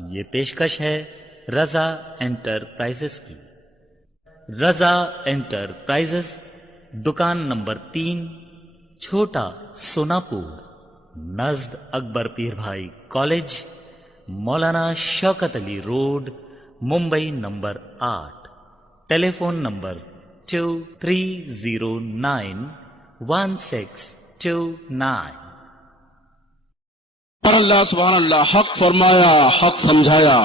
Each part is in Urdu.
یہ پیشکش ہے رضا انٹرپرائزز کی۔ رضا انٹرپرائزز، دکان نمبر 3، چھوٹا سوناپور، نزد اکبر پیر بھائی کالج، مولانا شوکت علی روڈ، ممبئی نمبر 8۔ ٹیلی فون نمبر 23091629۔ اللہ سبحان اللہ، حق فرمایا، حق سمجھایا،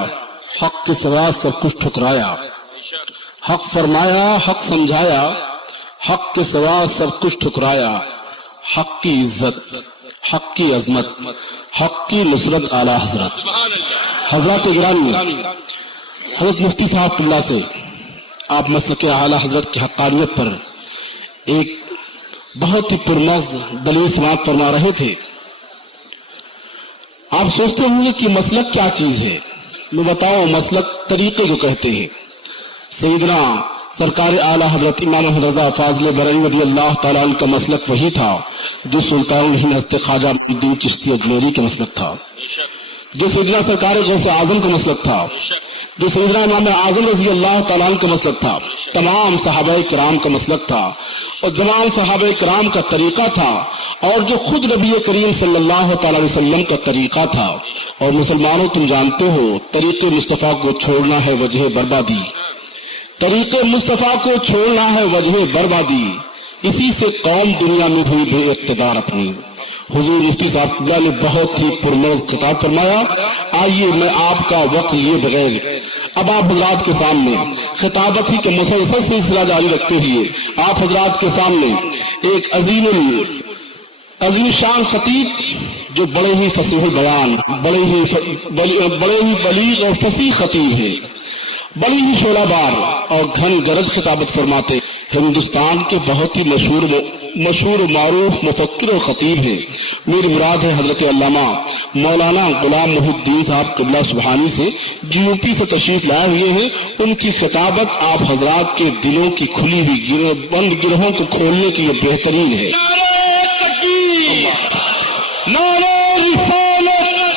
حق کے سوا سب کچھ ٹھکرایا۔ حق فرمایا، حق سمجھایا، حق کے سوا سب کچھ ٹھکرایا۔ حق کی عزت، حق کی عظمت، حق کی نصرت اعلی حضرت۔ حضرات گرامی، حضرت مفتی صاحب اللہ سے آپ مسلک اعلی حضرت کی حقانیت پر ایک بہت ہی پرمغز دلیل سماعت فرما رہے تھے۔ آپ سوچتے ہوں گے کہ مسلک کیا چیز ہے؟ میں بتاؤں، مسلک طریقے کو کہتے ہیں۔ سیدنا سرکار اعلی حضرت امام محمد رضا فاضل بریلوی رضی اللہ تعالیٰ عنہ کا مسلک وہی تھا جو سلطان الہند حضرت خواجہ معین الدین چشتی اجمیری کا مسلک تھا، جو سیدنا سرکار غوث اعظم کا مسلک تھا، جو سیدنا امام اعظم رضی اللہ تعالیٰ عنہ کا مسلک تھا، تمام صحابہ کرام کا مسلک تھا، اور تمام صحابہ کرام کا طریقہ تھا، اور جو خود نبی کریم صلی اللہ تعالی علیہ وسلم کا طریقہ تھا۔ اور مسلمانوں، تم جانتے ہو طریقے مصطفیٰ کو چھوڑنا ہے وجہ بربادی، طریقے مصطفیٰ کو چھوڑنا ہے وجہ بربادی، اسی سے قوم دنیا میں ہوئی بے اقتدار اپنی۔ حضور مفتی صاحب نے بہت ہی پرمغز خطاب فرمایا۔ آئیے میں آپ کا وقت لیے بغیر اب آپ حضرات کے سامنے خطابت ہی کا مسلسل سلسلہ جاری رکھتے ہوئے آپ حضرات کے سامنے ایک عظیم شان خطیب جو بڑے ہی فصیح البیان، بڑے ہی بلیغ اور فصیح خطیب ہیں، بڑی ہی شعلہ بار اور گھن گرج خطابت فرماتے، ہندوستان کے بہت ہی مشہور و معروف مفکر و خطیب ہیں۔ میری مراد ہے حضرت علامہ مولانا غلام محی الدین صاحب قبلہ سبحانی سے، جو یو پی سے تشریف لائے ہوئے ہیں۔ ان کی خطابت آپ حضرات کے دلوں کی کھلی ہوئی بند گرہوں کو کھولنے کی یہ بہترین ہے۔ نعرہ رسالت،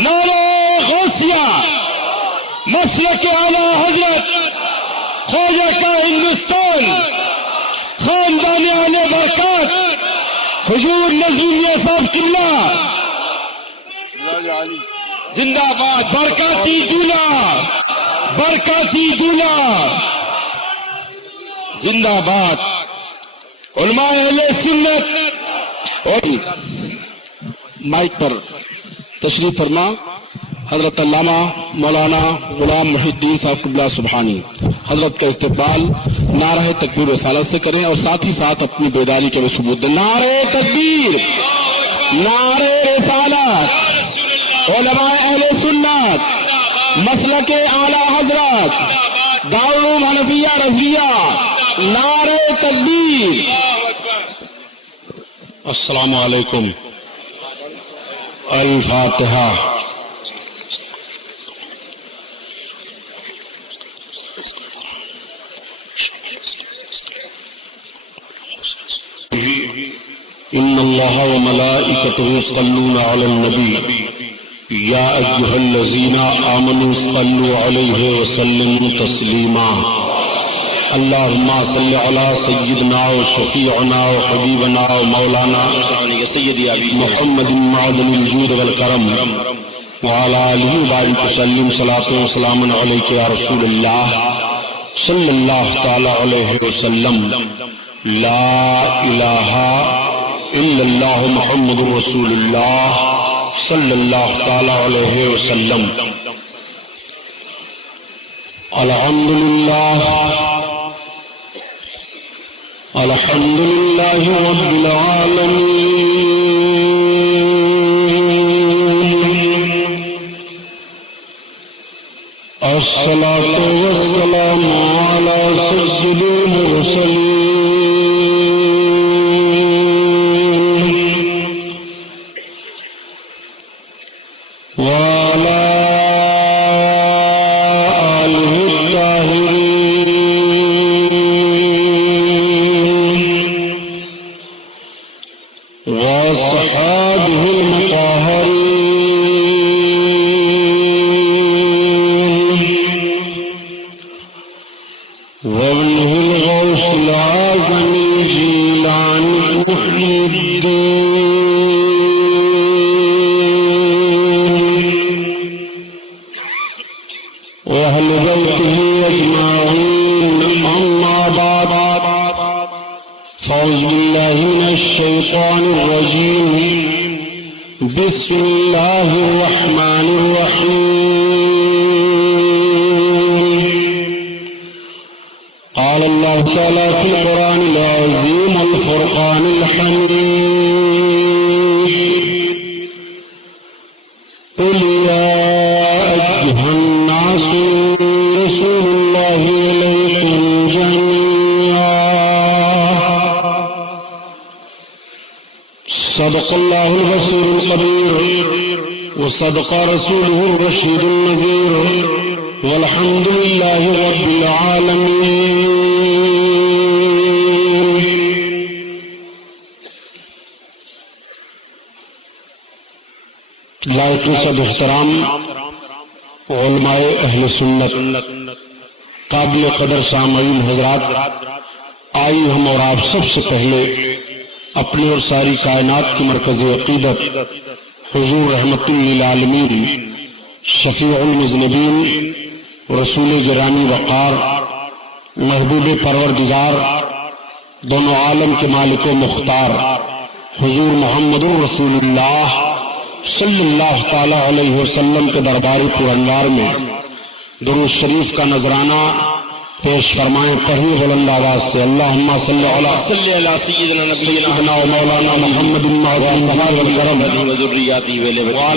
نعرہ غوثیہ، مسلک اعلی حضرت خواجہ کا ہندوستان، خاندان اہل برکات، حضور نظمیہ صاحب قبلہ زندہ باد، برکاتی دولہ، برکاتی دولہ زندہ باد، علماء اہل سنت۔ اور مائک پر تشریف فرما حضرت علامہ مولانا غلام محی الدین صاحب قبلہ سبحانی۔ حضرت کا استقبال نعرہ تکبیر و رسالت سے کریں اور ساتھ ہی ساتھ اپنی بیداری کے بھی ثبوت دیں۔ نعرہ تکبیر، نعرہ رسالت، علماء اہل سنت، مسلک اعلی حضرت، دارالعلوم حنفیہ رضویہ، نعرہ تکبیر۔ السلام علیکم۔ الفاتحہ۔ ان اللہ وملائکتہ یصلون علی النبی یا ایھا الذین آمنوا صلوا علیہ وسلموا تسلیما۔ اللہم صل علی سیدنا و شفیعنا و حبیبنا و مولانا محمد معدن الجود والکرم وعلی آلہ وبارک وسلم۔ صلاۃ و سلام علیک یا رسول اللہ صلی اللہ تعالی علیہ وسلم۔ لا الہ الا اللہ محمد رسول اللہ صلی اللہ تعالی علیہ وسلم۔ الحمد للہ رب العالمین، الصلاۃ والسلام علی سید المرسلین وعلى آله الطاهرين وأصحابه المطهرين بسم اللہ الرحمن الرحیم قال اللہ تعالی فی القرآن العظیم الفرقان الحمید قل یا ایھا الناس رسول اللہ الیکم صدق اللہ البصیر الخبیر وصدق رسوله الرشید النذیر والحمد للہ رب العالمین۔ لائق سب احترام علماء اہل سنت، قابل قدر سامعین حضرات، آئی ہم اور آپ سب سے پہلے اپنی اور ساری کائنات کی مرکزی عقیدت حضور رحمت للعالمین شفیع المذنبین رسول گرامی وقار محبوب پروردگار دونوں عالم کے مالک و مختار حضور محمد رسول اللہ صلی اللہ تعالی علیہ وسلم کے درباری پرانوار میں درود شریف کا نذرانہ پیش فرمائیں۔ پڑھیے بلند آواز سے اللہم صلی علی سیدنا نبینا و مولانا محمد وعلی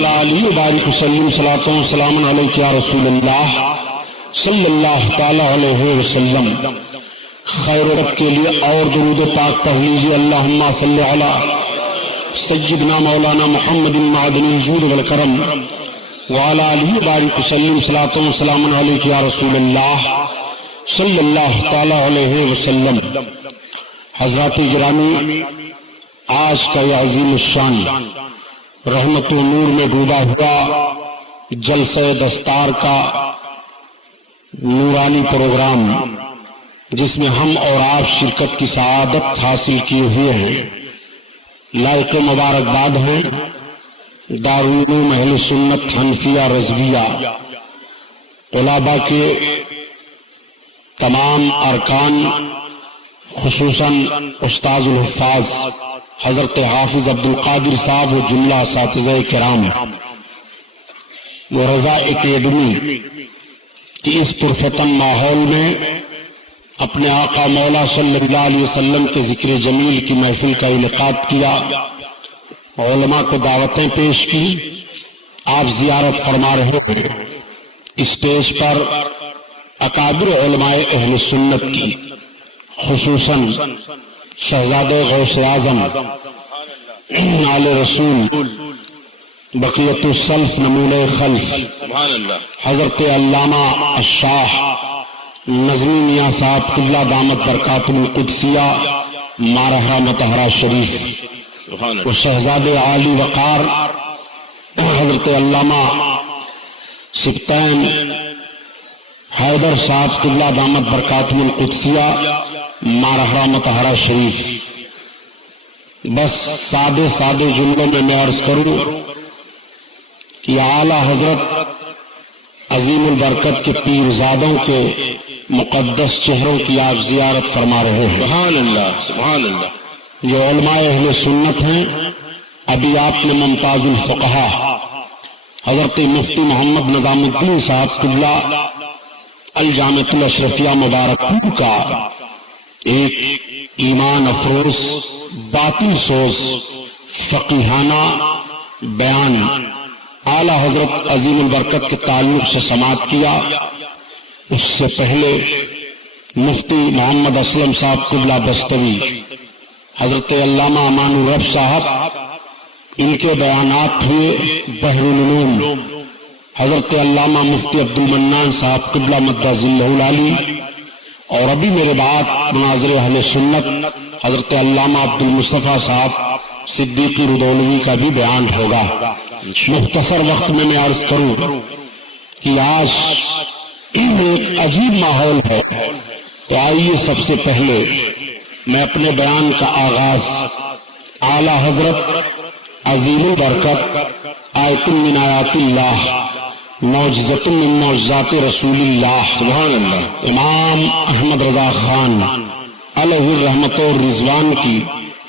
آلہ وبارک وسلم صلاۃ و سلام علیک یا رسول اللہ صلی اللہ تعالی علیہ وسلم۔ خیر رب کے لیے اور درود پاک پڑھ لیجیے۔ اللہم صلی علی سیدنا مولانا محمد معدن الجود والکرم وعلی آلہ وبارک وسلم صلاۃ و سلام علیک یا رسول اللہ صلی اللہ تعالی علیہ وسلم۔ حضرات گرامی، آج کا یہ عظیم الشان رحمت و نور میں ڈوبا ہوا جلسہ دستار کا نورانی پروگرام، جس میں ہم اور آپ شرکت کی سعادت حاصل کیے ہوئے ہیں، لائق مبارکباد ہیں دارالعلوم اہل سنت حنفیہ رضویہ طلباء کے تمام ارکان، خصوصاً استاذ الحفاظ حضرت حافظ عبدالقادر صاحب و جملہ اساتذہ کرام و رضا اکیڈمی کی اس پرفتن ماحول میں اپنے آقا مولا صلی اللہ علیہ وسلم کے ذکر جمیل کی محفل کا انعقاد کیا، علماء کو دعوتیں پیش کی، آپ زیارت فرما رہے ہیں۔ اس اسٹیج پر اکابر علماء اہل سنت کی، خصوصاً شہزادہ غوث اعظم آل رسول بقیت السلف نمونہ خلف حضرت علامہ الشاہ نظمی میاں صاحب قبلہ دامت برکاتہ القدسیہ مارہا مطہرہ شریف، و شہزادہ عالی وقار حضرت علامہ سبطین حیدر صاحب قبلہ دامت برکاتہ القدسیہ مارہا مطہرہ شریف۔ بس سادے جملوں میں عرض کروں کہ اعلیٰ حضرت عظیم البرکت کے پیرزادوں کے مقدس چہروں کی آپ زیارت فرما رہے ہیں۔ سبحان اللہ سبحان اللہ۔ یہ علماء اہل سنت ہیں۔ ابھی آپ نے ممتاز الفقہا حضرت مفتی محمد نظام الدین صاحب قبلہ الجامعۃ الاشرفیہ مبارکپور کا ایک ایمان افروز باطن سوز فقیہانہ بیان اعلیٰ حضرت عظیم البرکت کے تعلق سے سماعت کیا۔ اس سے پہلے مفتی محمد اسلم صاحب قبلہ بستوی، حضرت علامہ امان الرب صاحب، ان کے بیانات ہوئے۔ بحر العلوم حضرت علامہ مفتی عبد المنان صاحب قبلہ مدہ ذلہ العالی، اور ابھی میرے بعد مناظر اہل سنت حضرت علامہ عبد المصطفیٰ صاحب صدیقی رضولوی کا بھی بیان ہوگا۔ مختصر وقت میں عرض کروں کہ آج ایک عجیب ماحول ہے، تو آئیے سب سے پہلے میں اپنے بیان کا آغاز اعلیٰ حضرت عظیم البرکت آیت من آیات اللہ معجزۃ من معجزات رسول اللہ سبحان اللہ امام احمد رضا خان علیہ الرحمت و رضوان کی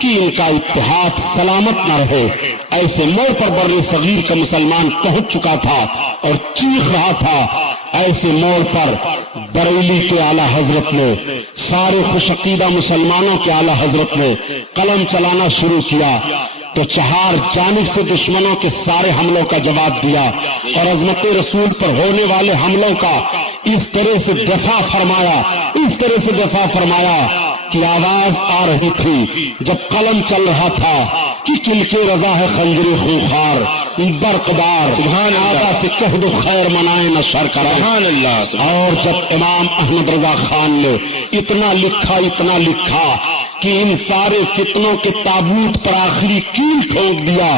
کہ ان کا اتحاد سلامت نہ رہے۔ ایسے موڑ پر بر صغیر کا مسلمان پہنچ چکا تھا اور چیخ رہا تھا۔ ایسے موڑ پر بریلی کے اعلی حضرت نے، سارے خوش عقیدہ مسلمانوں کے اعلی حضرت نے قلم چلانا شروع کیا تو چہار جانب سے دشمنوں کے سارے حملوں کا جواب دیا اور عظمت رسول پر ہونے والے حملوں کا اس طرح سے دفاع فرمایا کہ آواز آ رہی تھی جب قلم چل رہا تھا کہ کلکے رضا ہے خنجر خونخوار برقدار، سبحان اللہ، سے کہہ دو خیر منائے نہ شر کرائے، سبحان اللہ۔ اور جب امام احمد رضا خان نے اتنا لکھا کہ ان سارے فتنوں کے تابوت پر آخری کیل ٹھونک دیا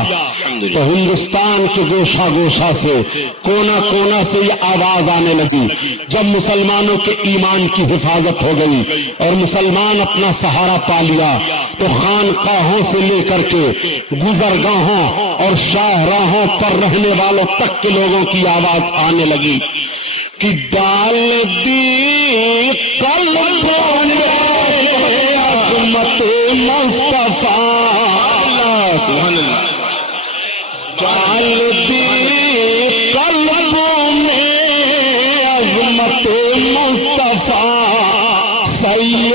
تو ہندوستان کے گوشہ گوشہ سے، کونا کونا سے یہ آواز آنے لگی۔ جب مسلمانوں کے ایمان کی حفاظت ہو گئی اور مسلمان اپنا سہارا پا لیا تو خانقاہوں سے لے کر کے گزرگاہوں اور شاہراہوں پر رہنے والوں تک کے لوگوں کی آواز آنے لگی کہ ڈال دی قلبوں میں عظمت مصطفیٰ، سبحان اللہ، ڈال دی قلبوں میں عظمت مصطفیٰ سیدی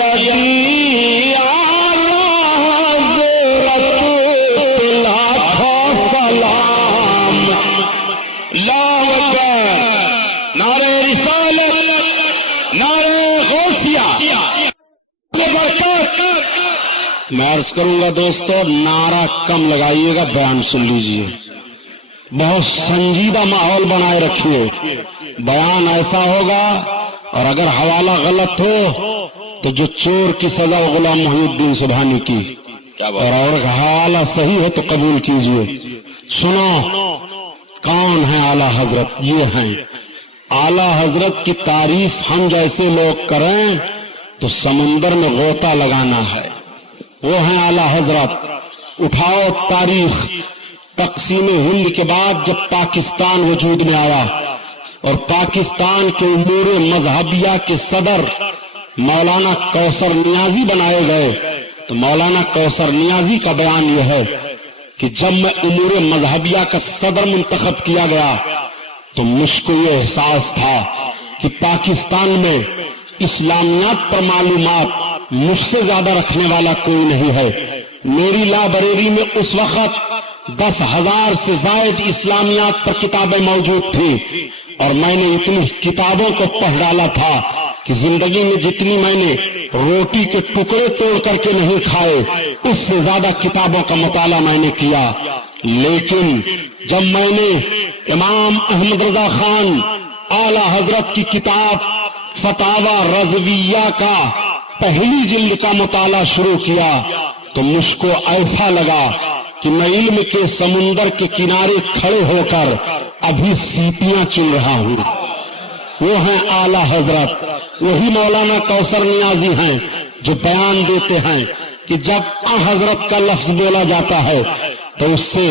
میں عرض کروں گا دوستو، نعرہ کم لگائیے گا، بیان سن لیجئے، بہت سنجیدہ ماحول بنائے رکھیے، بیان ایسا ہوگا اور اگر حوالہ غلط ہو تو جو چور کی سزا غلام محی الدین سبحانی کی، اور اگر حوالہ صحیح ہے تو قبول کیجئے۔ سنو کون ہیں اعلی حضرت؟ یہ ہیں اعلی حضرت کی تعریف ہم جیسے لوگ کریں تو سمندر میں غوطہ لگانا ہے۔ وہ ہیں اعلی حضرت۔ اٹھاؤ تاریخ، تقسیم ہند کے بعد جب پاکستان وجود میں آیا اور پاکستان کے امور مذہبیہ کے صدر مولانا کوثر نیازی بنائے گئے تو مولانا کوثر نیازی کا بیان یہ ہے کہ جب میں امور مذہبیہ کا صدر منتخب کیا گیا تو مجھ کو یہ احساس تھا کہ پاکستان میں اسلامیات پر معلومات مجھ سے زیادہ رکھنے والا کوئی نہیں ہے۔ میری لائبریری میں اس وقت 10,000 سے زائد اسلامیات پر کتابیں موجود تھیں اور میں نے اتنی کتابوں کو پڑھ ڈالا تھا کہ زندگی میں جتنی میں نے روٹی کے ٹکڑے توڑ کر کے نہیں کھائے اس سے زیادہ کتابوں کا مطالعہ میں نے کیا۔ لیکن جب میں نے امام احمد رضا خان اعلی حضرت کی کتاب فتاوی رضویہ کا پہلی جلد کا مطالعہ شروع کیا تو مجھ کو ایسا لگا کہ میں علم کے سمندر کے کنارے کھڑے ہو کر ابھی سیپیاں چن رہا ہوں۔ وہ ہیں اعلی حضرت، وہی مولانا کوثر نیازی ہیں جو بیان دیتے ہیں کہ جب حضرت کا لفظ بولا جاتا ہے تو اس سے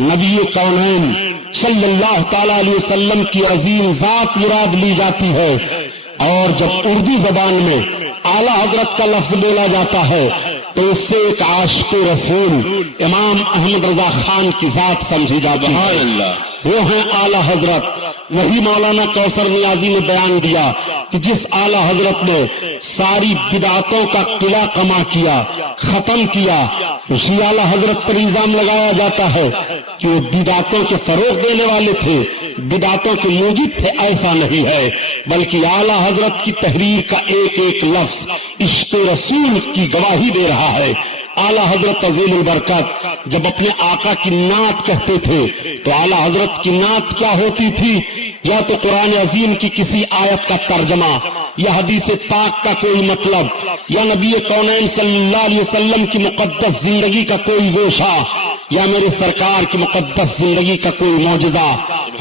نبی کونین صلی اللہ تعالی علیہ وسلم کی عظیم ذات مراد لی جاتی ہے، اور جب اردو زبان میں اعلی حضرت کا لفظ بولا جاتا ہے تو اس سے ایک عاشق رسول امام احمد رضا خان کی ذات سمجھی جاتی ہے۔ وہ ہیں اعلی حضرت۔ وہی مولانا کوثر نیازی نے بیان دیا کہ جس اعلی حضرت نے ساری بدعتوں کا قلعہ کما کیا، ختم کیا، اسی اعلی حضرت پر الزام لگایا جاتا ہے کہ وہ بدعتوں کے فروغ دینے والے تھے، بدعتوں کے موجب تھے۔ ایسا نہیں ہے، بلکہ اعلی حضرت کی تحریر کا ایک ایک لفظ عشق رسول کی گواہی دے رہا ہے۔ اعلی حضرت عظیم البرکت جب اپنے آقا کی نعت کہتے تھے تو اعلی حضرت کی نعت کیا ہوتی تھی؟ یا تو قرآن عظیم کی کسی آیت کا ترجمہ، یا حدیث پاک کا کوئی مطلب، یا نبی کونین صلی اللہ علیہ وسلم کی مقدس زندگی کا کوئی گوشہ، یا میرے سرکار کی مقدس زندگی کا کوئی معجزہ،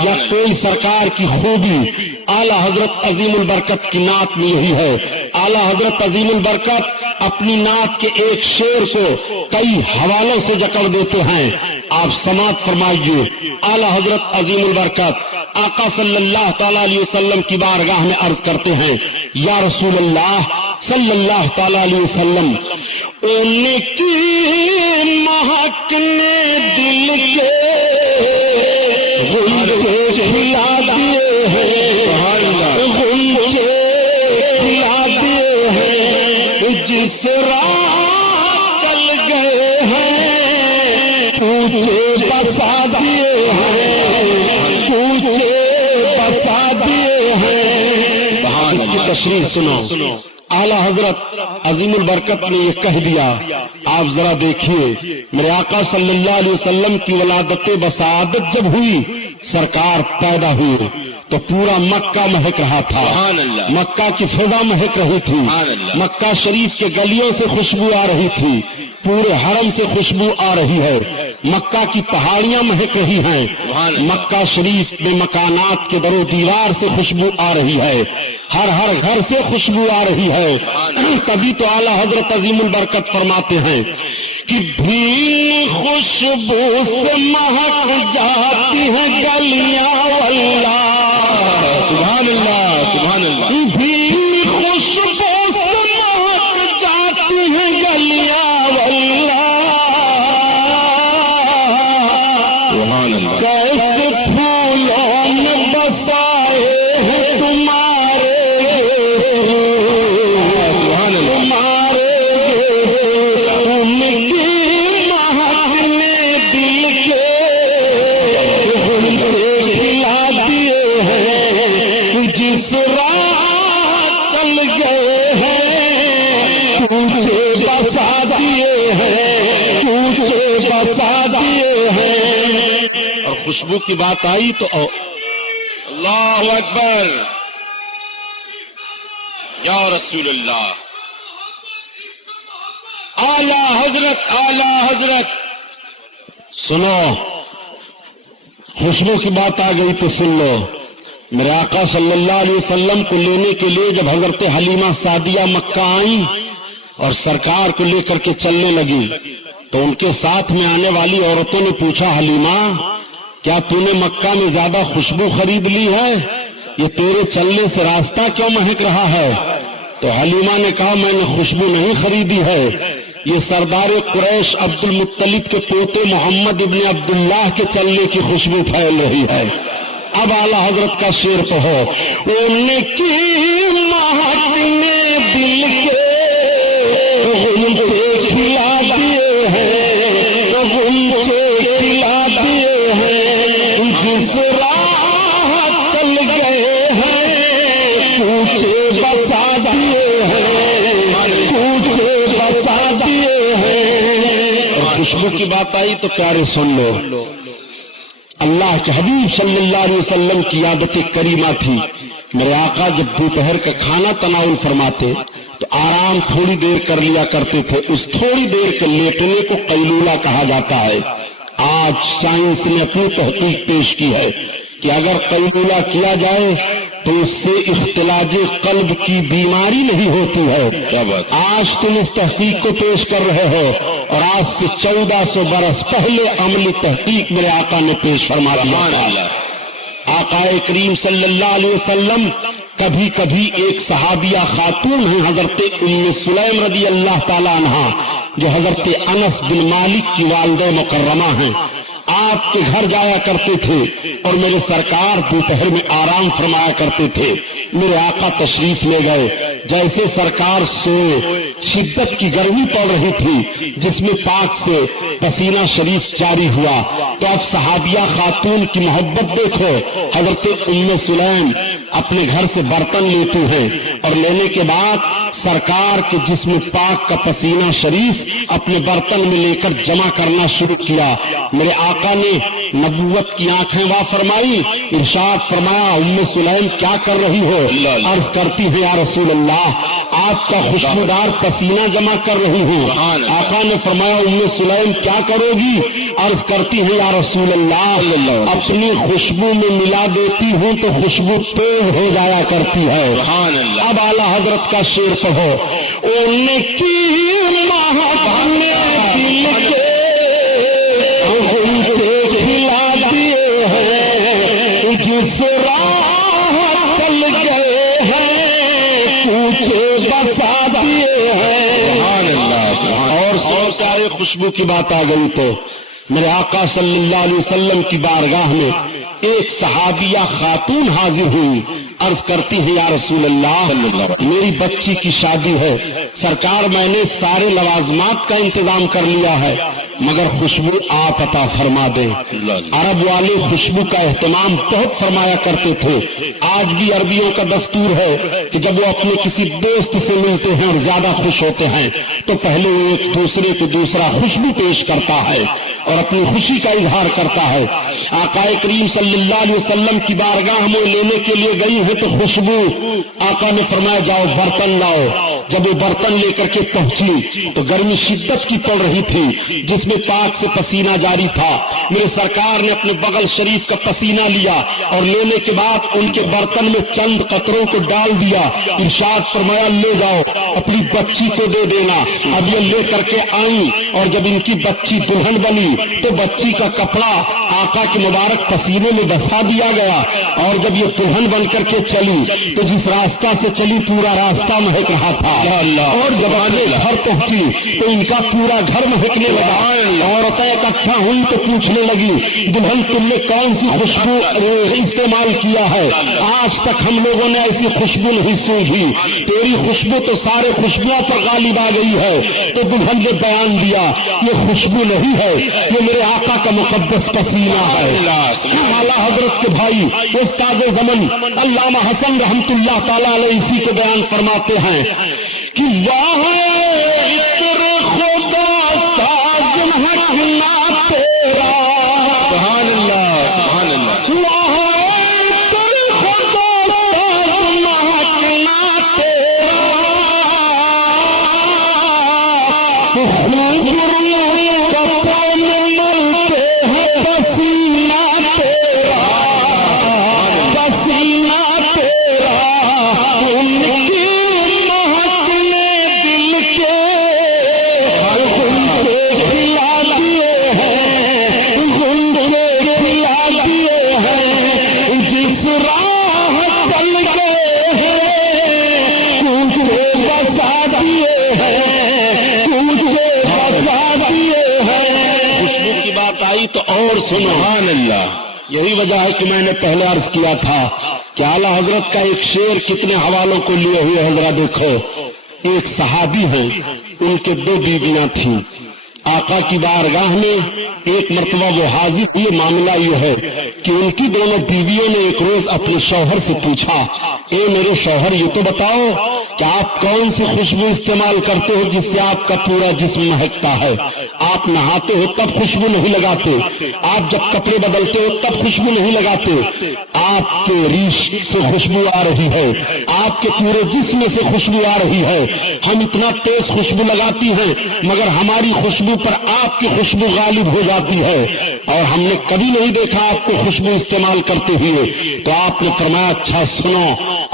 یا کوئی سرکار کی خوبی۔ اعلی حضرت عظیم البرکت کی نعت میں یہی ہے۔ اعلی حضرت عظیم البرکت اپنی نعت کے ایک شعر کو کئی حوالوں سے جکڑ دیتے ہیں۔ آپ سماعت فرمائیے۔ اعلی حضرت عظیم البرکت آقا صلی اللہ تعالی علیہ وسلم کی بارگاہ میں عرض کرتے ہیں، یا رسول اللہ، صلی اللہ تعالی علیہ وسلم، ان کی مہک نے دل کے غنچے کھلا دیے ہیں، غنچے کھلا دیے ہیں، جس راہ چل گئے ہیں کوچے بسا دیے ہیں، کوچے بسا دیے ہیں۔ اس کی تشریح سنو۔ اعلی حضرت عظیم البرکت نے یہ کہہ دیا، آپ ذرا دیکھیے، میرے آقا صلی اللہ علیہ وسلم کی ولادت بسعادت جب ہوئی، سرکار پیدا ہوئے تو پورا مکہ مہک رہا تھا، مکہ کی فضا مہک رہی تھی، مکہ شریف کے گلیوں سے خوشبو آ رہی تھی، پورے حرم سے خوشبو آ رہی ہے، مکہ کی پہاڑیاں مہک رہی ہیں، مکہ شریف میں مکانات کے در و دیوار سے خوشبو آ رہی ہے، ہر گھر سے خوشبو آ رہی ہے۔ تبھی تو اعلیٰ حضرت عظیم البرکت فرماتے ہیں کہ بھی خوشبو سے مہک جاتی ہیں گلیاں واللہ، سبحان اللہ سبحان اللہ، بھی خوشبو سے مہک جاتی ہیں گلیاں واللہ، سبحان اللہ، کیسے پھولوں میں بسائے ہیں تمہارے، سبحان اللہ، تمہارے ان کی مہک نے دل کے غنچے کھلا دیے ہیں، جس راہ چل گئے ہیں کوچے بسا دیے ہیں، کوچے بسا دیے ہیں۔ اور خوشبو کی بات آئی تو اللہ اکبر یا رسول اللہ، اعلی حضرت اعلی حضرت، سنو، خوشبو کی بات آ گئی تو سن لو۔ میرے آقا صلی اللہ علیہ وسلم کو لینے کے لیے جب حضرت حلیمہ سعدیہ مکہ آئیں اور سرکار کو لے کر کے چلنے لگی تو ان کے ساتھ میں آنے والی عورتوں نے پوچھا، حلیمہ کیا تو نے مکہ میں زیادہ خوشبو خرید لی ہے؟ یہ تیرے چلنے سے راستہ کیوں مہک رہا ہے؟ تو حلیمہ نے کہا، میں نے خوشبو نہیں خریدی ہے، یہ سردار قریش عبد المطلب کے پوتے محمد ابن عبداللہ کے چلنے کی خوشبو پھیل رہی ہے۔ اب اعلیٰ حضرت کا شعر پڑھو، ان کی مہک نے دل کے غنچے کھلا دیے ہیں، غنچے کھلا دیے ہیں، جس راہ چل گئے ہیں کوچے بسا دیے ہیں، کوچے بسا دیے ہیں۔ اور خوشبو کی بات آئی تو پیارے سن لو، اللہ کے حبیب صلی اللہ علیہ وسلم کی عادت کریمہ تھی، میرے آقا جب دوپہر کا کھانا تناول فرماتے تو آرام تھوڑی دیر کر لیا کرتے تھے، اس تھوڑی دیر کے لیٹنے کو قیلولہ کہا جاتا ہے۔ آج سائنس نے اپنی تحقیق پیش کی ہے کہ اگر قیلولہ کیا جائے تو اس سے اختلاج قلب کی بیماری نہیں ہوتی ہے۔ آج تم اس تحقیق کو پیش کر رہے ہو اور آج سے 1400 برس پہلے عملی تحقیق میرے آقا نے پیش فرما دیا۔ آقا کریم صلی اللہ علیہ وسلم کبھی کبھی ایک صحابیہ خاتون ہیں حضرت ام سلیم رضی اللہ تعالیٰ عنہا، جو حضرت انس بن مالک کی والدہ مکرمہ ہیں، آپ کے گھر جایا کرتے تھے اور میرے سرکار دوپہر میں آرام فرمایا کرتے تھے۔ میرے آقا تشریف لے گئے، جیسے سرکار سوئے، شدت کی گرمی پڑ رہی تھی جس میں پاک سے پسینہ شریف جاری ہوا، تو اب صحابیہ خاتون کی محبت دیکھو، حضرت ام سلیم اپنے گھر سے برتن لیتے ہیں اور لینے کے بعد سرکار کے جسم پاک کا پسینہ شریف اپنے برتن میں لے کر جمع کرنا شروع کیا۔ میرے آقا نے نبوت کی آنکھیں وا فرمائی، ارشاد فرمایا، ام سلیم کیا کر رہی ہو؟ عرض کرتی ہے، یا رسول اللہ آپ کا خوشبودار پسینہ جمع کر رہی ہوں۔ آقا نے فرمایا، ام سلیم کیا کرو گی؟ عرض کرتی ہے، یا رسول اللہ اپنی خوشبو میں ملا دیتی ہوں تو خوشبو تیز ہو جایا کرتی ہے۔ اب اعلیٰ حضرت کا شعر پڑھو، ان کی مہک نے دل کے غنچے کھلا دیے ہیں، جس راہ چل گئے ہیں کوچے بسا بھائی خوشبو کی بات آ گئی تو میرے آقا صلی اللہ علیہ وسلم کی بارگاہ میں ایک صحابیہ خاتون حاضر ہوئی، عرض کرتی ہے یا رسول اللہ میری بچی کی شادی ہے، سرکار میں نے سارے لوازمات کا انتظام کر لیا ہے مگر خوشبو آپ عطا فرما دیں۔ عرب والے خوشبو کا اہتمام بہت فرمایا کرتے تھے، آج بھی عربیوں کا دستور ہے کہ جب وہ اپنے کسی دوست سے ملتے ہیں اور زیادہ خوش ہوتے ہیں تو پہلے وہ ایک دوسرے کو دوسرا خوشبو پیش کرتا ہے اور اپنی خوشی کا اظہار کرتا ہے۔ آقا کریم صلی اللہ علیہ وسلم کی بارگاہ میں لینے کے لیے گئی ہے تو خوشبو، آقا نے فرمایا جاؤ برتن لاؤ۔ جب وہ برتن لے کر کے پہنچی تو گرمی شدت کی پڑ رہی تھی جس میں پاک سے پسینہ جاری تھا۔ میرے سرکار نے اپنے بغل شریف کا پسینہ لیا اور لینے کے بعد ان کے برتن میں چند قطروں کو ڈال دیا، ارشاد فرمایا لے جاؤ اپنی بچی کو دے دینا۔ اب یہ لے کر کے آئی اور جب ان کی بچی دلہن بنی تو بچی کا کپڑا آقا کے مبارک پسینے میں بسا دیا گیا، اور جب یہ دلہن بن کر کے چلی تو جس راستہ سے چلی پورا راستہ مہک رہا تھا، اور جب آنے گھر پہنچی تو ان کا پورا گھر مہکنے لگا۔ عورتیں اکٹھا ہوئی تو پوچھنے لگی دلہن تم نے کون سی خوشبو استعمال کیا ہے؟ آج تک ہم لوگوں نے ایسی خوشبو نہیں سونگھی، تیری خوشبو تو سارے خوشبوؤں پر غالب آ گئی ہے۔ تو دلہن نے بیان دیا یہ خوشبو نہیں ہے، یہ میرے آقا کا مقدس پسینہ ہے۔ اعلیٰ حضرت کے بھائی استاد زمن علامہ حسن رحمت اللہ تعالیٰ علیہ اسی کو بیان فرماتے ہیں کہ واہ عطر خدا ساز مہکنا تیرا، سبحان اللہ سبحان اللہ، واہ عطر خدا ساز مہکنا تیرا، کپڑوں میں ملتے ہیں پسینہ تیرا، پسینہ تیرا، ان کی مہکنے دل کے گل سے کھلا دیے ہیں، گل سے کھلا دیے ہیں، جس راہ چل گئے ہیں کوچے بسا دیے ہیں، کوچے بسا دیے ہیں۔ خوشبو کی بات آئی تو اور سبحان اللہ، یہی وجہ ہے کہ میں نے پہلے عرض کیا تھا کہ اعلیٰ حضرت کا ایک شعر کتنے حوالوں کو لیے ہوئے ہے، ذرا دیکھو۔ ایک صحابی ہیں، ان کے دو بیویاں تھیں، آقا کی بارگاہ میں ایک مرتبہ وہ حاضر ہوئے۔ معاملہ یہ ہے کہ ان کی دونوں بیویوں نے ایک روز اپنے شوہر سے پوچھا اے میرے شوہر یہ تو بتاؤ کہ آپ کون سی خوشبو استعمال کرتے ہو جس سے آپ کا پورا جسم مہکتا ہے؟ آپ نہاتے ہو تب خوشبو نہیں لگاتے، آپ جب کپڑے بدلتے ہو تب خوشبو نہیں لگاتے، آپ کے ریش سے خوشبو آ رہی ہے، آپ کے پورے جسم سے خوشبو آ رہی ہے، ہم اتنا تیز خوشبو لگاتی ہیں مگر ہماری خوشبو پر آپ کی خوشبو غالب ہو جاتی ہے، اور ہم نے کبھی نہیں دیکھا آپ کو خوشبو استعمال کرتے ہوئے۔ تو آپ نے فرمایا اچھا سنو،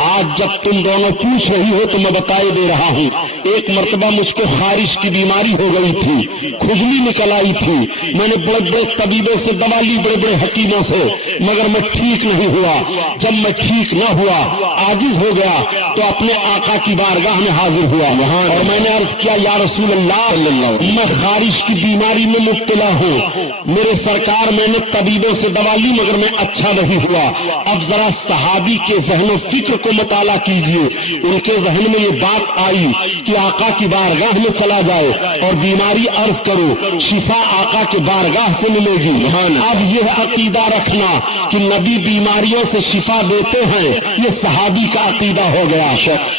آج جب تم دونوں پوچھ رہی ہو تو میں بتائی دے رہا ہوں۔ ایک مرتبہ مجھ کو خارش کی بیماری ہو گئی تھی، کھجلی نکل آئی تھی، میں نے بڑے بڑے طبیبوں سے دوا لی، بڑے بڑے حکیموں سے، مگر میں ٹھیک نہیں ہوا۔ جب میں ٹھیک نہ ہوا، عاجز ہو گیا، تو اپنے آقا کی بارگاہ میں حاضر ہوا اور میں نے عرض کیا یا رسول اللہ میں خارش کی بیماری میں مبتلا ہوں، میرے سرکار میں نے طبیبوں سے دوا لی مگر میں اچھا نہیں ہوا۔ اب ذرا صحابی کے ذہن و فکر کو مطالعہ کیجئے، ان کے ذہن میں یہ بات آئی کہ آقا کی بارگاہ میں چلا جائے اور بیماری عرض کرو، شفا آقا کے بارگاہ سے ملے گی۔ اب یہ عقیدہ رکھنا کہ نبی بیماریوں سے شفا دیتے ہیں، یہ صحابی کا عقیدہ ہو گیا۔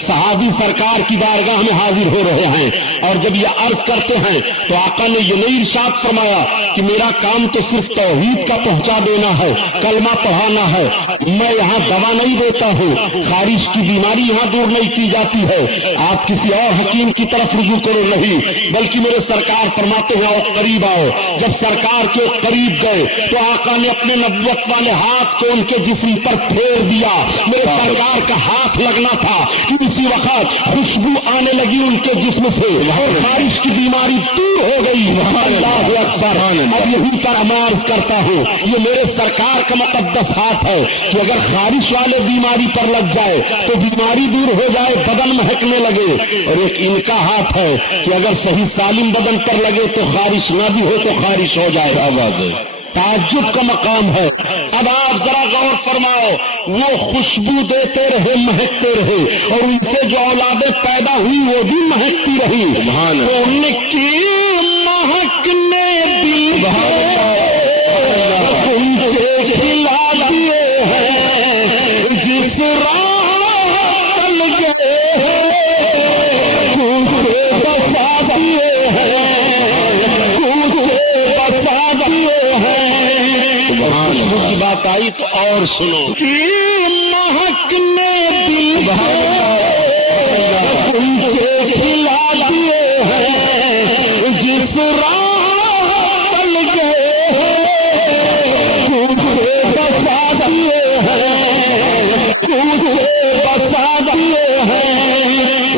صحابی سرکار کی بارگاہ میں حاضر ہو رہے ہیں اور جب یہ عرض کرتے ہیں تو آقا نے یہ نہیں ارشاد فرمایا کہ میرا کام تو صرف توحید کا پہنچا دینا ہے، کلمہ پڑھانا ہے، میں یہاں دوا نہیں دیتا ہوں، خارش کی بیماری یہاں دور نہیں کی جاتی ہے، آپ کسی اور حکیم کی طرف رجوع کرو نہیں، بلکہ میرے سرکار فرماتے ہیں اور قریب آؤ۔ جب سرکار کے قریب گئے تو آقا نے اپنے نبوت والے ہاتھ کو ان کے جسم پر پھیر دیا، میرے سرکار کا ہاتھ لگنا تھا کہ اس اسی وقت خوشبو آنے لگی ان کے جسم سے اور خارش کی بیماری دور ہو گئی. اللہ اکبر. اب یہیں پر عرض کرتا ہوں یہ میرے سرکار کا مقدس ہاتھ ہے کہ اگر خارش والے بیماری پر لگ جائے تو بیماری دور ہو جائے, بدن مہکنے لگے. اور ایک ان کا ہاتھ ہے کہ اگر صحیح سالم بدن پر لگے تو خارش نہ بھی ہو تو خارش ہو جائے. آواز ہے, تعجب کا مقام ہے. اب آپ ذرا غور فرماؤ, وہ خوشبو دیتے رہے, مہکتے رہے, اور ان سے جو اولادیں پیدا ہوئی وہ بھی مہکتی رہی. تو ان کی مہکنے بھی ان سے کھلا دیے ہیں جس راہ چل گئے بسا دیے ہیں, بسا دیے ہیں. خوشبو کی بات آئی تو اور سنو کہ مہکنے دل ان سے کھلا دیے ہیں جس راہ چل گئے بسا دیے ہیں, بسا دیے ہیں.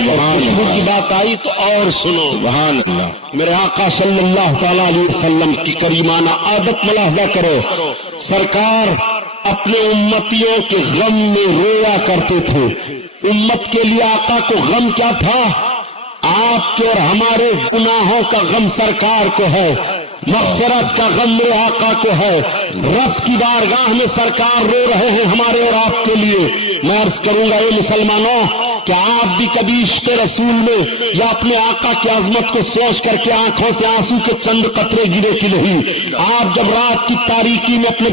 خوشبو کی بات آئی تو اور سنو. سبحان اللہ. میرے آقا صلی اللہ تعالی علیہ وسلم کی کریمانہ عادت ملاحظہ کرو. سرکار اپنے امتیوں کے غم میں رویا کرتے تھے. امت کے لیے آقا کو غم کیا تھا؟ آپ کے اور ہمارے گناہوں کا غم سرکار کو ہے, مغفرت کا غم میرے آقا کو ہے. رب کی بارگاہ میں سرکار رو رہے ہیں ہمارے اور آپ کے لیے. میں عرض کروں گا اے مسلمانوں کہ آپ بھی کبھی عشق رسول میں یا اپنے آقا کی عظمت کو سوچ کر کے آنکھوں سے آنسو کے چند قطرے گرے کہ نہیں. آپ جب رات کی تاریکی میں اپنے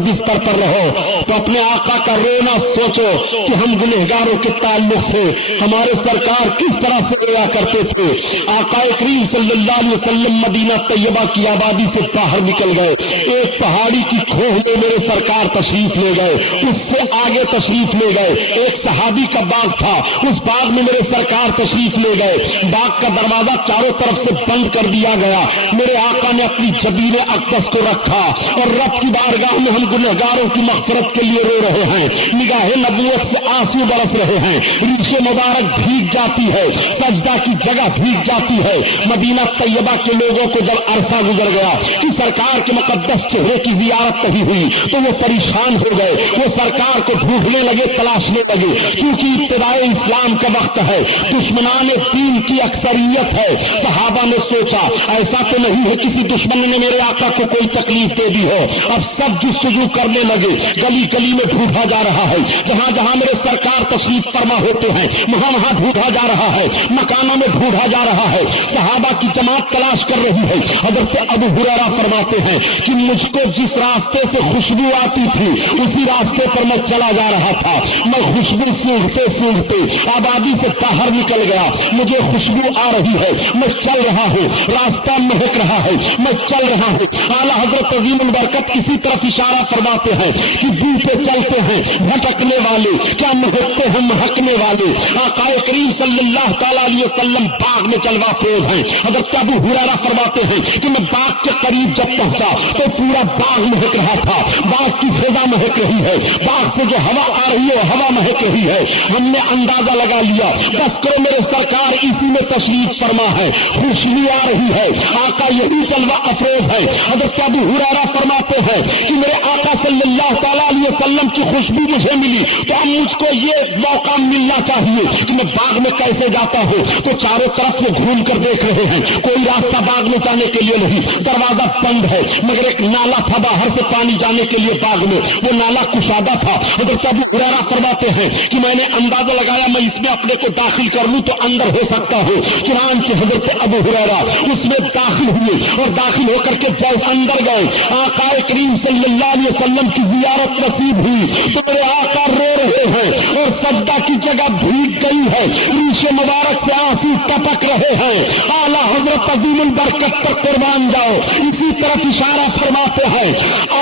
بستر پر رہو تو اپنے آقا کا رونا سوچو کہ ہم گنہگاروں کے تعلق سے ہمارے سرکار کس طرح سے رویا کرتے تھے. آقا کریم صلی اللہ علیہ وسلم مدینہ طیبہ کی آبادی سے باہر نکل گئے. ایک پہاڑی کی کھوہ میں میرے سرکار تشریف لے گئے, اس سے آگے تشریف لے گئے. ایک صحابی کا باغ تھا, اس باغ میں میرے سرکار تشریف لے گئے. باغ کا دروازہ چاروں طرف سے بند کر دیا گیا. میرے آقا نے اپنی جبین اقدس کو رکھا اور رب کی بارگاہ میں ہم گنہگاروں کی مغفرت کے لیے رو رہے ہیں. نگاہ نبوت سے آنسو برس رہے ہیں, ریش مبارک بھیگ جاتی ہے, سجدہ کی جگہ بھیگ جاتی ہے. مدینہ طیبہ کے لوگوں کو جب عرصہ گزر گیا کہ سرکار کے مقدس چہرے کی زیارت نہیں ہوئی تو وہ پریشان ہو گئے. وہ سرکار کو ڈھونڈنے لگے, تلاشنے لگے, کیونکہ ابتدائے اسلام کا وقت ہے, دشمنان دین کی اکثریت ہے. صحابہ نے سوچا ایسا تو نہیں ہے کسی دشمن نے میرے آقا کو کوئی تکلیف دے دی ہو. اب سب جستجو کرنے لگے, گلی گلی میں ڈھونڈا جا رہا ہے. جہاں جہاں میرے سرکار تشریف فرما ہوتے ہیں وہاں وہاں ڈھونڈا جا رہا ہے, مکانوں میں ڈھونڈا جا رہا ہے. صحابہ کی جماعت تلاش کر رہی ہے. حضرت ابو ہریرہ فرماتے ہیں کہ مجھ کو جس راستے سے خوشبو آتی تھی اسی راستے پر میں چلا جا رہا تھا. میں خوشبو سونگھتے سونگھتے آبادی سے باہر نکل گیا. مجھے خوشبو آ رہی ہے, میں چل رہا ہوں, راستہ مہک رہا ہے, میں چل رہا ہوں. اعلیٰ حضرت عظیم البرکت اسی طرف اشارہ فرماتے ہیں کہ بو پہ چلتے ہیں بھٹکنے والے, کیا مہکتے ہیں مہکنے والے. آقا کریم صلی اللہ تعالی علیہ وسلم باغ میں چلوا فروز ہیں. حضرت ابو ہریرہ فرماتے ہیں کہ میں باغ کے قریب جب پہنچا تو پورا باغ مہک رہا تھا. باغ کی فضا مہک رہی ہے, باغ سے جو ہوا آ رہی ہے ہوا مہک رہی ہے. ہم نے اندازہ لگا لیا بس کرو میرے سرکار اسی میں تشریف فرما ہے, خوشبو آ رہی ہے. آقا یہی جلوہ افروز ہے. حضرت ابو ہریرہ فرماتے ہیں کہ میرے آقا صلی اللہ تعالی علیہ وسلم کی خوشبو مجھے ملی تو اب مجھ کو یہ موقع ملنا چاہیے کہ میں باغ میں کیسے جاتا ہوں. تو چاروں طرف سے گھوم کر دیکھ رہے ہیں, کوئی راستہ باغ میں جانے کے لیے نہیں, دروازہ بند ہے, مگر ایک نالا تھا باہر سے پانی جانے کے لیے باغ میں, وہ نالا کشادہ تھا. حضرت ابو ہریرہ فرماتے ہیں کہ میں نے اندازہ لگایا میں اس میں اپنے کو داخل کر لوں تو اندر ہو سکتا ہوں. چنانچہ حضرت ابو ہریرہ اس میں داخل ہوئے اور داخل ہو کر کے جیسے اندر گئے آقا کریم صلی اللہ علیہ وسلم کی زیارت نصیب ہوئی تو میرے آقا رو رہے ہیں اور سجدہ کی جگہ بھیگ گئی ہے, ریش مبارک سے آنسو ٹپک رہے ہیں. اعلیٰ حضرت عظیم البرکت پر قربان جاؤ اسی طرف اشارہ فرماتے ہیں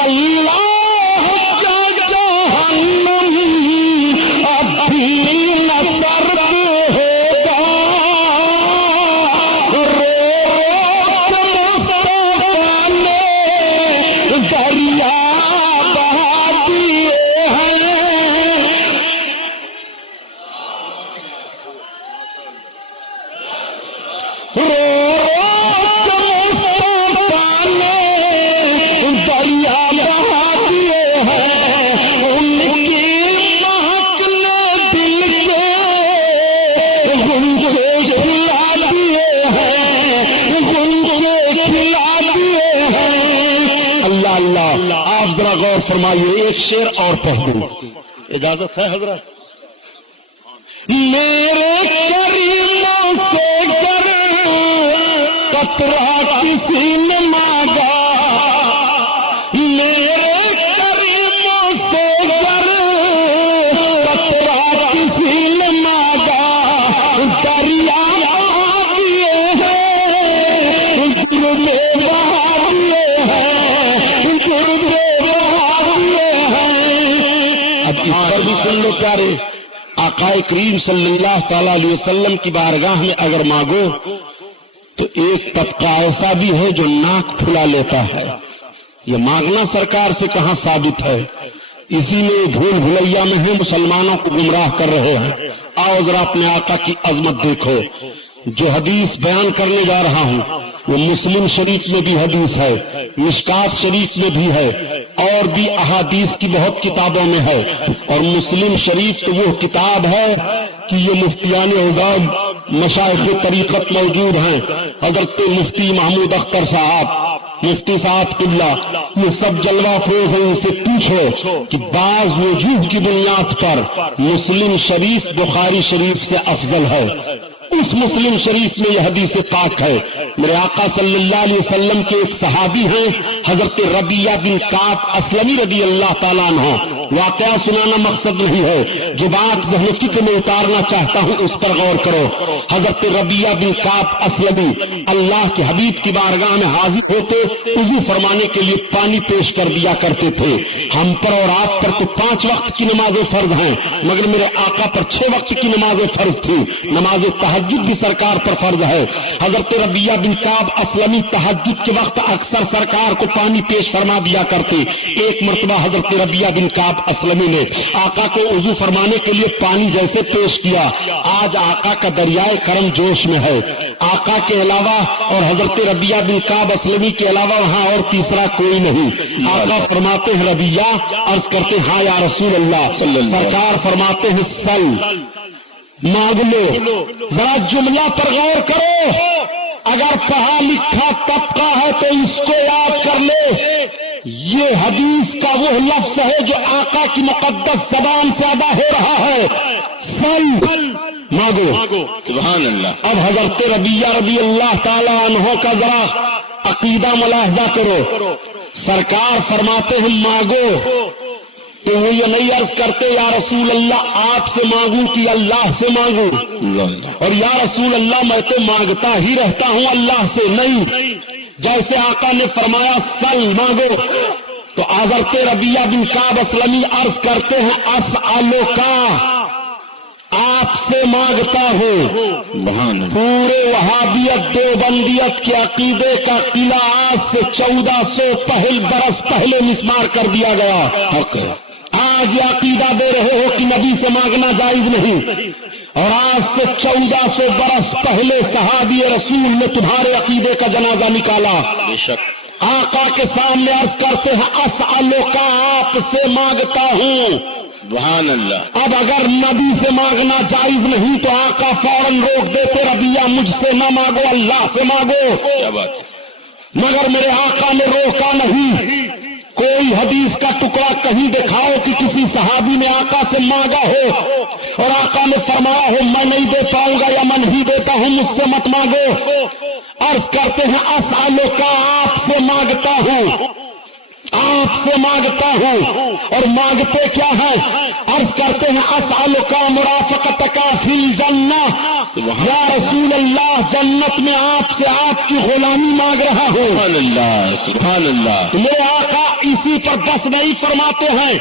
اللہ کا جہنم ابھی نظر ہوگا, رو رو مصطفیٰ نے دریا بہا دیے ہیں. فرمائیے ایک شعر اور پڑھ دوں، اجازت ہے حضرت؟ میرے کریموں سے گر قطرہ کسی نے مانگا، میرے کریموں سے گر قطرہ کسی نے مانگا، دریا بہا دیے ہیں دربے بہا دیے ہیں دربے بہا دیے ہیں۔ اب اس پر بھی سن لو پیارے، آقا کریم صلی اللہ تعالی علیہ وسلم کی بارگاہ میں اگر مانگو تو ایک طبقہ ایسا بھی ہے جو ناک پھلا لیتا ہے، یہ مانگنا سرکار سے کہاں ثابت ہے، اسی میں بھول بھلیا میں ہے، مسلمانوں کو گمراہ کر رہے ہیں۔ آؤ ذرا اپنے آقا کی عظمت دیکھو، جو حدیث بیان کرنے جا رہا ہوں وہ مسلم شریف میں بھی حدیث ہے، مشکات شریف میں بھی ہے، اور بھی احادیث کی بہت کتابوں میں ہے، اور مسلم شریف تو وہ کتاب ہے کہ یہ مفتیان اعظام مشائخ طریقت موجود ہیں، حضرت مفتی محمود اختر صاحب، مفتی صاحب قبلہ، یہ سب جلوہ فروز ہیں، ان سے پوچھو کہ بعض وجوہ کی بنیاد پر مسلم شریف بخاری شریف سے افضل ہے۔ اس مسلم شریف میں یہ حدیث پاک ہے، میرے آقا صلی اللہ علیہ وسلم کے ایک صحابی ہیں حضرت ربیعہ بن کعب اسلمی رضی اللہ تعالیٰ عنہ، واقعہ سنانا مقصد نہیں ہے، جو بات ذہن فکر میں اتارنا چاہتا ہوں اس پر غور کرو۔ حضرت ربیعہ بن کعب اسلمی اللہ کے حبیب کی بارگاہ میں حاضر ہوتے وضو فرمانے کے لیے پانی پیش کر دیا کرتے تھے۔ ہم پر اور آپ پر تو 5 وقت کی نمازیں فرض ہیں، مگر میرے آقا پر 6 وقت کی نمازیں فرض تھی، نماز تہجد بھی سرکار پر فرض ہے۔ حضرت ربیعہ بن کعب اسلمی تہجد کے وقت اکثر سرکار کو پانی پیش فرما دیا کرتے۔ ایک مرتبہ حضرت ربیعہ بن کعب اسلمی نے آقا کو وضو فرمانے کے لیے پانی جیسے پیش کیا، آج آقا کا دریائے کرم جوش میں ہے، آقا کے علاوہ اور حضرت ربیعہ بن کعب اسلمی کے علاوہ وہاں اور تیسرا کوئی نہیں۔ آقا فرماتے ہیں ربیعہ، عرض کرتے ہاں یا رسول اللہ، سرکار فرماتے ہیں سل، مانگ لو۔ ذرا جملہ پر غور کرو، اگر پڑھا لکھا طبقہ ہے تو اس کو یاد کر لے، یہ حدیث کا وہ لفظ ہے جو آقا کی مقدس زبان سے ادا ہو رہا ہے، سل، مانگو، سبحان اللہ۔ اب حضرت ربیعہ رضی اللہ تعالی عنہ کا ذرا عقیدہ ملاحظہ کرو، سرکار فرماتے ہیں مانگو، تو وہ یہ نہیں عرض کرتے یا رسول اللہ آپ سے مانگوں کہ اللہ سے مانگوں، اور یا رسول اللہ میں تو مانگتا ہی رہتا ہوں اللہ سے، نہیں، جیسے آقا نے فرمایا سل، مانگو، تو حضرت ربیعہ بن کعب اسلمی عرض کرتے ہیں اسألوکا، آپ سے مانگتا ہوں۔ پورے وہابیت دیوبندیت کے عقیدے کا قلعہ آج سے 1400 برس پہلے مسمار کر دیا گیا۔ آج یہ عقیدہ دے رہے ہو کہ نبی سے مانگنا جائز نہیں، اور آج سے 1400 برس پہلے صحابی رسول نے تمہارے عقیدے کا جنازہ نکالا۔ آقا کے سامنے عرض کرتے ہیں اسألوکا، آپ سے مانگتا ہوں، سبحان اللہ۔ اب اگر نبی سے مانگنا جائز نہیں تو آقا فوراً روک دیتے، ربیعہ مجھ سے نہ مانگو، اللہ سے مانگو، کیا بات ہے، مگر میرے آقا نے روکا نہیں۔ کوئی حدیث کا ٹکڑا کہیں دکھاؤ کہ کسی صحابی نے آقا سے مانگا ہو اور آقا نے فرمایا ہو میں نہیں دے پاؤں گا یا میں نہیں دیتا ہوں، مجھ سے مت مانگو۔ عرض کرتے ہیں اسألوکا، آپ سے مانگتا ہوں، آپ سے مانگتا ہوں، اور مانگتے کیا ہے؟ عرض کرتے ہیں اسألوکا مرافقتک فی الجنہ، یا رسول اللہ جنت میں آپ سے آپ کی غلامی مانگ رہا ہوں۔ سبحان اللہ، سبحان اللہ۔ میرے آقا اسی پر بس نہیں فرماتے ہیں،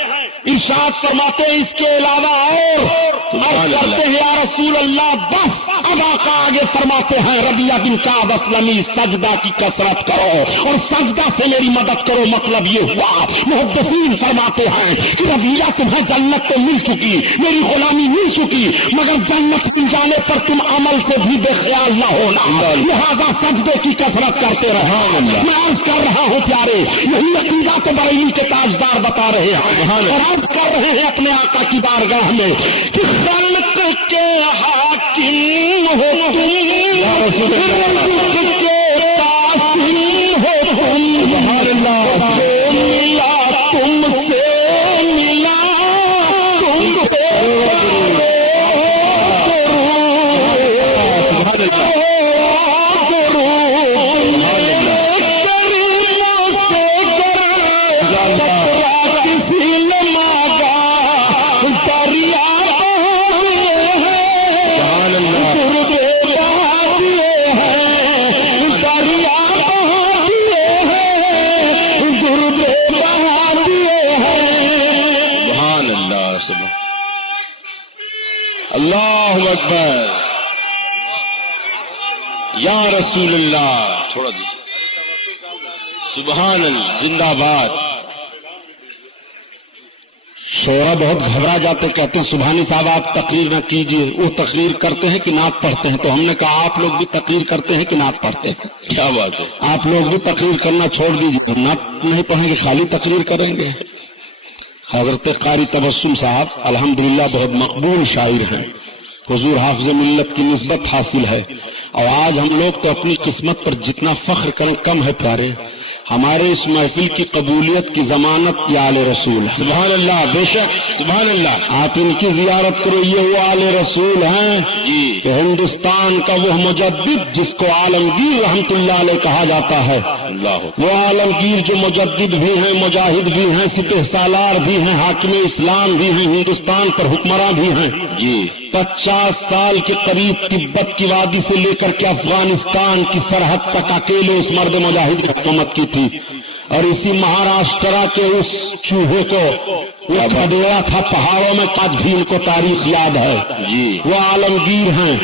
ارشاد فرماتے ہیں اس کے علاوہ اور عرض کرتے ہیں یا رسول اللہ بس۔ اب آقا آگے فرماتے ہیں ربیعہ بن کعب اسلمی سجدہ کی کثرت کرو اور سجدہ سے میری مدد کرو۔ مطلب یہ ہوا، محدثین فرماتے ہیں کہ ربیعہ تمہیں جنت تو مل چکی، میری غلامی مل چکی، مگر جنت مل جانے پر تم عمل سے بھی بے خیال نہ ہونا، لہذا سجدے کی کثرت کرتے رہو۔ میں عرض کر رہا ہوں پیارے، یہی عقیدہ تو بریلی کے تاجدار بتا رہے ہیں، اور عرض کر رہے ہیں اپنے آقا کی بارگاہ میں کہ خلق کے حاکم ہو تم، رزق کے قاسم ہو تم، جو ملا تم سے اللہ اکبر، یا رسول اللہ، تھوڑا دے، سبحان اللہ، زندہ باد۔ شعرا بہت گھبرا جاتے، کہتے ہیں سبحانی صاحب آپ تقریر نہ کیجیے، وہ تقریر کرتے ہیں کہ نعت پڑھتے ہیں؟ تو ہم نے کہا آپ لوگ بھی تقریر کرتے ہیں کہ نعت پڑھتے ہیں؟ کیا بات ہے، آپ لوگ بھی تقریر کرنا چھوڑ دیجیے، نعت نہیں پڑھیں گے، خالی تقریر کریں گے۔ حضرت قاری تبسم صاحب الحمدللہ بہت مقبول شاعر ہیں، حضور حافظ ملت کی نسبت حاصل ہے، اور آج ہم لوگ تو اپنی قسمت پر جتنا فخر کریں کم ہے پیارے۔ ہمارے اس محفل کی قبولیت کی ضمانت یہ آل رسول ہے، سبحان اللہ، بے شک، سبحان اللہ۔ آپ ان کی زیارت کرو، یہ وہ آل رسول ہیں جی، کہ ہندوستان کا وہ مجدد جس کو عالمگیر رحمت اللہ علیہ کہا جاتا ہے، وہ عالمگیر جو مجدد بھی ہیں، مجاہد بھی ہیں، سپہ سالار بھی ہیں، حاکم اسلام بھی ہیں، ہندوستان پر حکمراں بھی ہیں جی۔ 50 سال کے قریب تبت کی وادی سے لے کر کے افغانستان کی سرحد تک اکیلے اس مرد مجاہد نے حکومت کی تھی، اور اسی مہاراشٹرا کے اس چوہے کو وہ کھدیڑا تھا پہاڑوں میں، قد بھی ان کو تاریخ یاد ہے جی۔ وہ عالمگیر ہیں،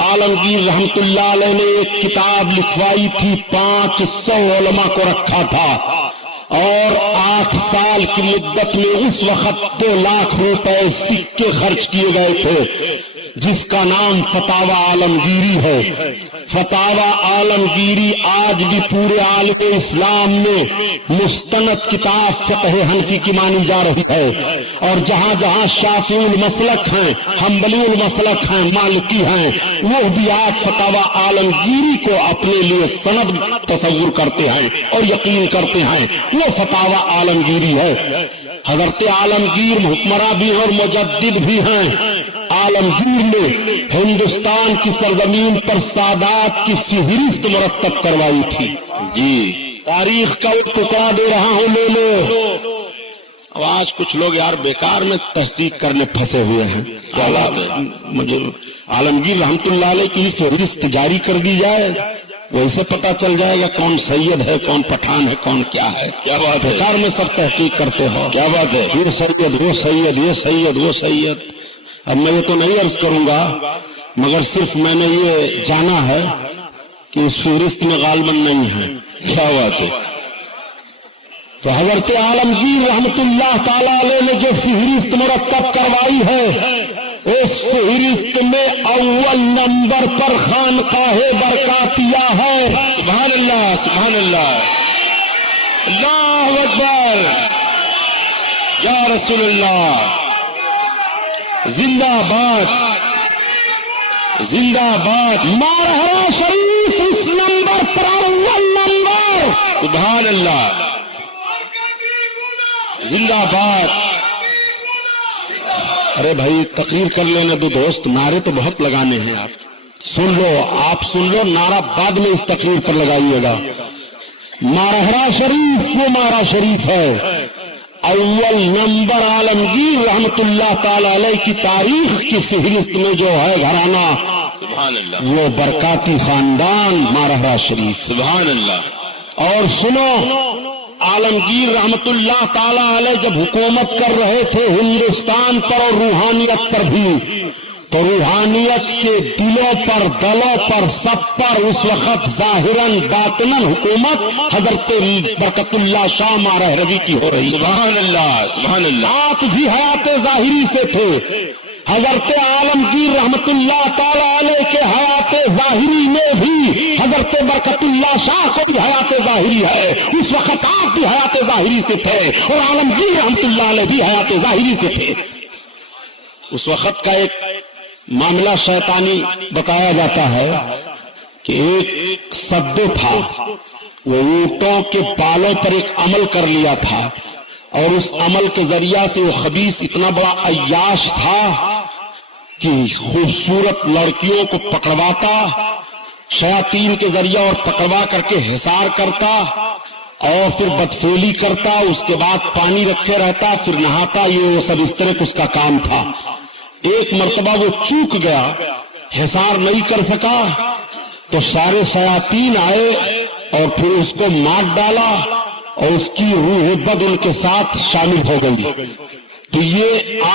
عالمگیر رحمت اللہ علیہ نے ایک کتاب لکھوائی تھی، 500 علماء کو رکھا تھا، اور 8 سال کی مدت میں اس وقت 2 لاکھ روپے سکے خرچ کیے گئے تھے، جس کا نام فتاوی عالمگیری ہے۔ فتاوی عالمگیری آج بھی پورے عالم اسلام میں مستند کتاب فقہ حنفی کی مانی جا رہی ہے، اور جہاں جہاں شافعی المسلک ہیں، حنبلی المسلک ہیں، مالکی ہیں، وہ بھی آج فتاوی عالمگیری کو اپنے لیے سند تصور کرتے ہیں اور یقین کرتے ہیں، وہ فتاوی عالمگیری ہے۔ حضرت عالمگیر حکمراں بھی ہیں اور مجدد بھی ہیں۔ عالمگیر نے ہندوستان کی سرزمین پر سادات کی فہرست مرتب کروائی تھی جی۔ تاریخ کا وہ ٹکڑا دے رہا ہوں، لے لو۔ اب آج کچھ لوگ یار بیکار میں تصدیق کرنے پھنسے ہوئے ہیں، مجھے عالمگیر رحمت اللہ علیہ کی فہرست جاری کر دی جائے، ویسے پتا چل جائے گا کون سید ہے، کون پٹھان ہے، کون کیا ہے۔ کیا بات ہے، بیکار میں سب تحقیق کرتے ہو، کیا بات ہے، یہ سید، وہ سید، یہ سید، وہ سید۔ اب میں یہ تو نہیں عرض کروں گا، مگر صرف میں نے یہ جانا ہے کہ اس فہرست میں غالباً نہیں ہے۔ کیا بات ہے، تو حضرت عالمگیر رحمت اللہ تعالی علیہ نے جو فہرست مرتب کروائی ہے، اس فہرست میں اول نمبر پر خانقاہ برکاتیہ ہے۔ سبحان اللہ، سبحان اللہ، اللہ اکبر، یا رسول اللہ، زندہ باد، زندہ باد۔ مارہا شریف اس نمبر پر اول نمبر، سبحان اللہ، زندہ باد۔ ارے بھائی تقریر کر لینے دو دوست، نعرے تو بہت لگانے ہیں، آپ سن لو، آپ سن لو، نعرہ بعد میں اس تقریر پر لگائیے گا۔ مارہا شریف وہ مارا شریف ہے، اول نمبر عالمگیر رحمت اللہ تعالی علیہ کی تاریخ کی فہرست میں جو ہے گھرانہ، سبحان اللہ، وہ برکاتی خاندان مارہا شریف، سبحان اللہ۔ اور سنو، عالمگیر رحمت اللہ تعالی علیہ جب حکومت کر رہے تھے ہندوستان پر اور روحانیت پر بھی، تو روحانیت کے دلوں پر، دلوں پر، سب پر اس وقت ظاہراً باطناً حکومت حضرت برکت اللہ شاہ مارہروی کی ہو رہی۔ سبحان اللہ، سبحان اللہ۔ آپ بھی حیات ظاہری سے تھے، حضرت عالمگیر رحمت اللہ تعالی علیہ کے حیات ظاہری میں بھی حضرت برکت اللہ شاہ کو بھی حیات ظاہری ہے، اس وقت آپ بھی حیات ظاہری سے تھے اور عالمگیر رحمت اللہ علیہ بھی حیات ظاہری سے تھے۔ اس وقت کا ایک معاملہ شیطانی بتایا جاتا ہے کہ ایک سدو تھا، وہ اونٹوں کے بالوں پر ایک عمل کر لیا تھا، اور اس عمل کے ذریعہ سے وہ خبیث اتنا بڑا عیاش تھا کہ خوبصورت لڑکیوں کو پکڑواتا شیاطین کے ذریعہ اور پکڑوا کر کے حصار کرتا اور پھر بدفعلی کرتا، اس کے بعد پانی رکھے رہتا، پھر نہاتا، یہ وہ سب اس طرح کا اس کا کام تھا۔ ایک مرتبہ وہ چوک گیا، حصار نہیں کر سکا، تو سارے شیاطین آئے اور پھر اس کو مار ڈالا اور اس کی روح بد ان کے ساتھ شامل ہو گئی۔ تو یہ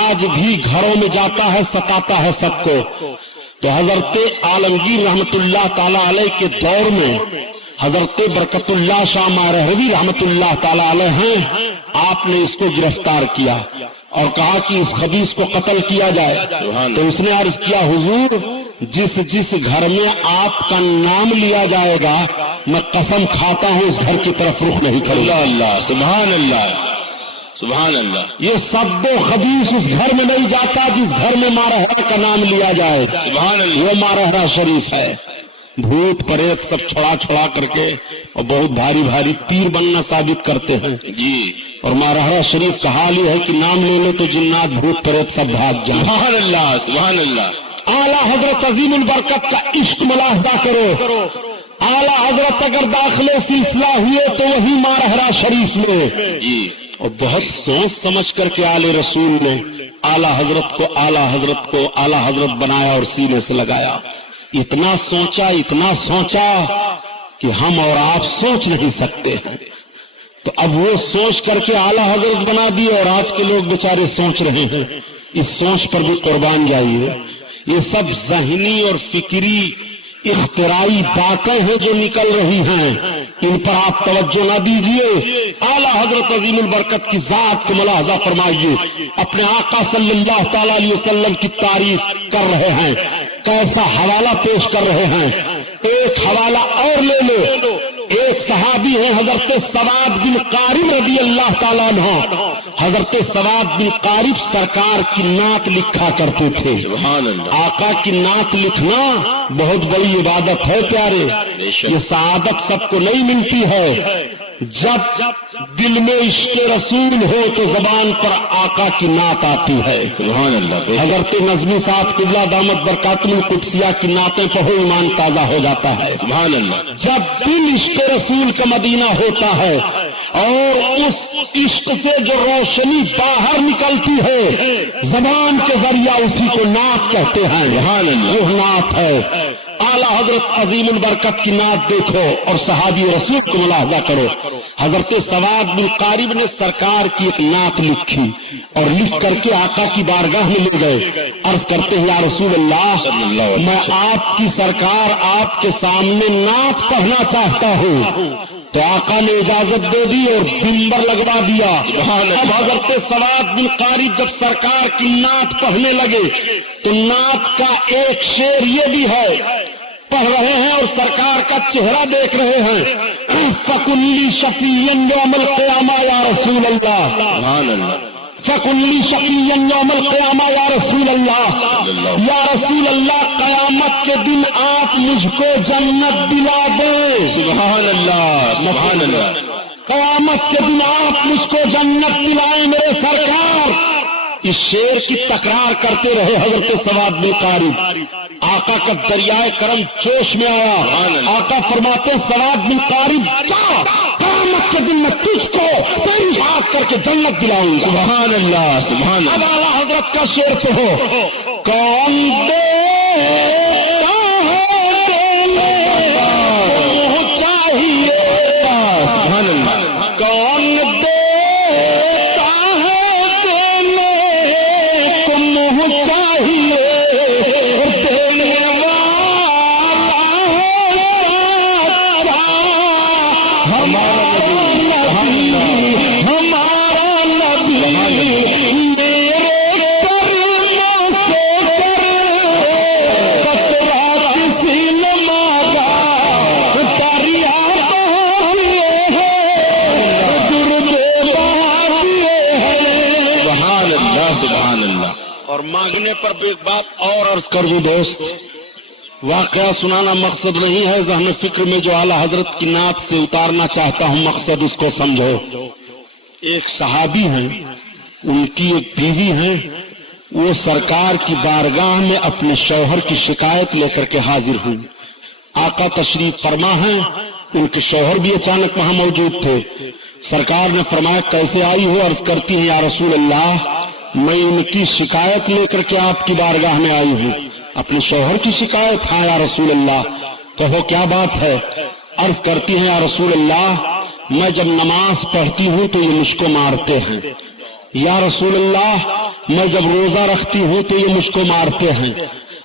آج بھی گھروں میں جاتا ہے، ستاتا ہے سب کو۔ تو حضرت عالمگیر رحمت اللہ تعالی علیہ کے دور میں حضرت برکت اللہ شاہ مارہوی رحمت اللہ تعالی علیہ ہیں، آپ نے اس کو گرفتار کیا اور کہا کہ اس خبیث کو قتل کیا جائے۔ تو اس نے عرض کیا حضور جس جس گھر میں آپ کا نام لیا جائے گا میں قسم کھاتا ہوں اس گھر کی طرف رخ نہیں کروں گا۔ اللہ سبحان اللہ سبحان اللہ۔ یہ سب و خبیث اس گھر میں نہیں جاتا جس گھر میں مارہرا کا نام لیا جائے، سبحان اللہ۔ وہ مارہرا شریف ہے۔ بھوت پریت سب چھڑا کر کے اور بہت بھاری بھاری پیر بننا ثابت کرتے ہیں جی، اور مارہرا شریف کا حال یہ ہے کہ نام لے لو تو جنات بھوت پریت سب بھاگ جائیں۔ سبحان اللہ سبحان اللہ۔ اعلیٰ حضرت عظیم البرکت کا عشق ملاحظہ کرو۔ اعلیٰ حضرت اگر داخلے سلسلہ ہوئے تو وہی مارہرا شریف میں، جی، اور بہت سوچ سمجھ کر کے آل رسول نے اعلیٰ حضرت کو اعلیٰ حضرت بنایا اور سینے سے لگایا۔ اتنا سوچا کہ ہم اور آپ سوچ نہیں سکتے ہیں۔ تو اب وہ سوچ کر کے اعلیٰ حضرت بنا دیے اور آج کے لوگ بیچارے سوچ رہے ہیں، اس سوچ پر بھی قربان جائیے۔ یہ سب ذہنی اور فکری اختراعی باتیں ہیں جو نکل رہی ہیں، ان پر آپ توجہ نہ دیجیے۔ اعلیٰ حضرت عظیم البرکت کی ذات کو ملاحظہ فرمائیے، اپنے آقا صلی اللہ تعالی علیہ وسلم کی تعریف کر رہے ہیں، کیسا حوالہ پیش کر رہے ہیں۔ ایک حوالہ اور لے لو، ایک صحابی ہیں حضرت سواد بن قارب رضی اللہ تعالیٰ عنہ۔ حضرت سواد بن قارب سرکار کی نعت لکھا کرتے تھے۔ سبحان اللہ۔ آقا کی نعت لکھنا بہت بڑی عبادت ہے پیارے، یہ سعادت سب کو نہیں ملتی ہے۔ جب دل میں عشق رسول ہو تو زبان پر آقا کی نعت آتی ہے۔ سبحان اللہ۔ حضرت نظمی صاحب قبلہ دامت برکاتہ القدسیہ کی نعتیں پڑھو ایمان تازہ ہو جاتا ہے۔ سبحان اللہ۔ جب دل عشق رسول کا مدینہ ہوتا ہے اور اس عشق سے جو روشنی باہر نکلتی ہے زبان کے ذریعہ اسی کو نعت کہتے ہیں۔ سبحان اللہ۔ وہ نعت ہے۔ اعلیٰ حضرت عظیم البرکت کی نعت دیکھو اور صحابی رسول کو ملاحظہ کرو۔ حضرت سواد بن قارب نے سرکار کی ایک نعت لکھی اور لکھ کر کے آقا کی بارگاہ میں لے گئے، عرض کرتے ہیں یا رسول اللہ میں آپ کی سرکار آپ کے سامنے نعت پڑھنا چاہتا ہوں۔ تو آقا نے اجازت دے دی اور منبر لگوا دیا۔ اب حضرت سواد بن قارب جب سرکار کی نعت پڑھنے لگے تو نعت کا ایک شعر یہ بھی ہے، پڑھ رہے ہیں اور سرکار کا چہرہ دیکھ رہے ہیں، فَكُلِّ شَفِيًّا يَوْمَ الْقِيَامَةِ یا رسول اللہ، سبحان اللہ۔ فَكُلِّ شَفِيًّا يَوْمَ الْقِيَامَةِ یا رسول اللہ، یا رسول اللہ قیامت کے دن آپ مجھ کو جنت دلا دیں۔ سبحان اللہ سبحان اللہ۔ قیامت کے دن آپ مجھ کو جنت دلائیں میرے سرکار۔ اس شعر کی تکرار کرتے رہے حضرت سواد بن قارب۔ آقا کا دریائے کرم جوش میں آیا، آقا فرماتے سواد بن قارب جا، قیامت کے دن میں تجھ کو تیری ہاتھ کر کے جنت دلاؤں گا۔ سبحان اللہ سبحان اب اللہ۔ اعلیٰ حضرت کا شعر پڑھو، کون دیتا ہے دینے کو چاہیے، سبحان اللہ۔ کون دیتا ہے دینے کو منہ چاہیے، دینے والا ہے سچا ہمارا نبی، ہمارا نبی، میرے کرموں سے قطرہ کسی نے مانگا، دریا بہا دیے ہیں، درد بہا دیے ہیں۔ سبحان اللہ سبحان اللہ۔ اور مانگنے پر بھی ایک بات اور عرض کر دوں دوست، واقعہ سنانا مقصد نہیں ہے، ذہن فکر میں جو اعلیٰ حضرت کی نعت سے اتارنا چاہتا ہوں مقصد اس کو سمجھو۔ ایک صحابی ہیں، ان کی ایک بیوی ہیں، وہ سرکار کی بارگاہ میں اپنے شوہر کی شکایت لے کر کے حاضر ہوئی۔ آقا تشریف فرما ہیں، ان کے شوہر بھی اچانک وہاں موجود تھے۔ سرکار نے فرمایا کیسے آئی ہو؟ عرض کرتی ہیں یا رسول اللہ میں ان کی شکایت لے کر کے آپ کی بارگاہ میں آئی ہوں۔ اپنے شوہر کی شکایت؟ ہاں یا رسول اللہ۔ کہو کیا بات ہے؟ عرض کرتی ہیں یا رسول اللہ میں جب نماز پڑھتی ہوں تو یہ مجھ کو مارتے ہیں، یا رسول اللہ میں جب روزہ رکھتی ہوں تو یہ مجھ کو مارتے ہیں،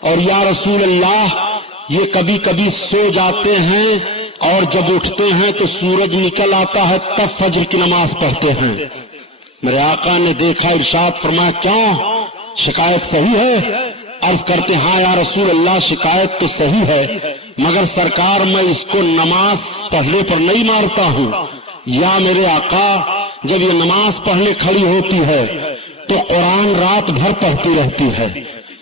اور یا رسول اللہ یہ کبھی کبھی سو جاتے ہیں اور جب اٹھتے ہیں تو سورج نکل آتا ہے تب فجر کی نماز پڑھتے ہیں۔ میرے آقا نے دیکھا، ارشاد فرمایا کیوں، شکایت صحیح ہے؟ عرض کرتے ہاں یا رسول اللہ شکایت تو صحیح ہے، مگر سرکار میں اس کو نماز پڑھنے پر نہیں مارتا ہوں۔ یا میرے آقا جب یہ نماز پڑھنے کھڑی ہوتی ہے تو قرآن رات بھر پڑھتی رہتی ہے۔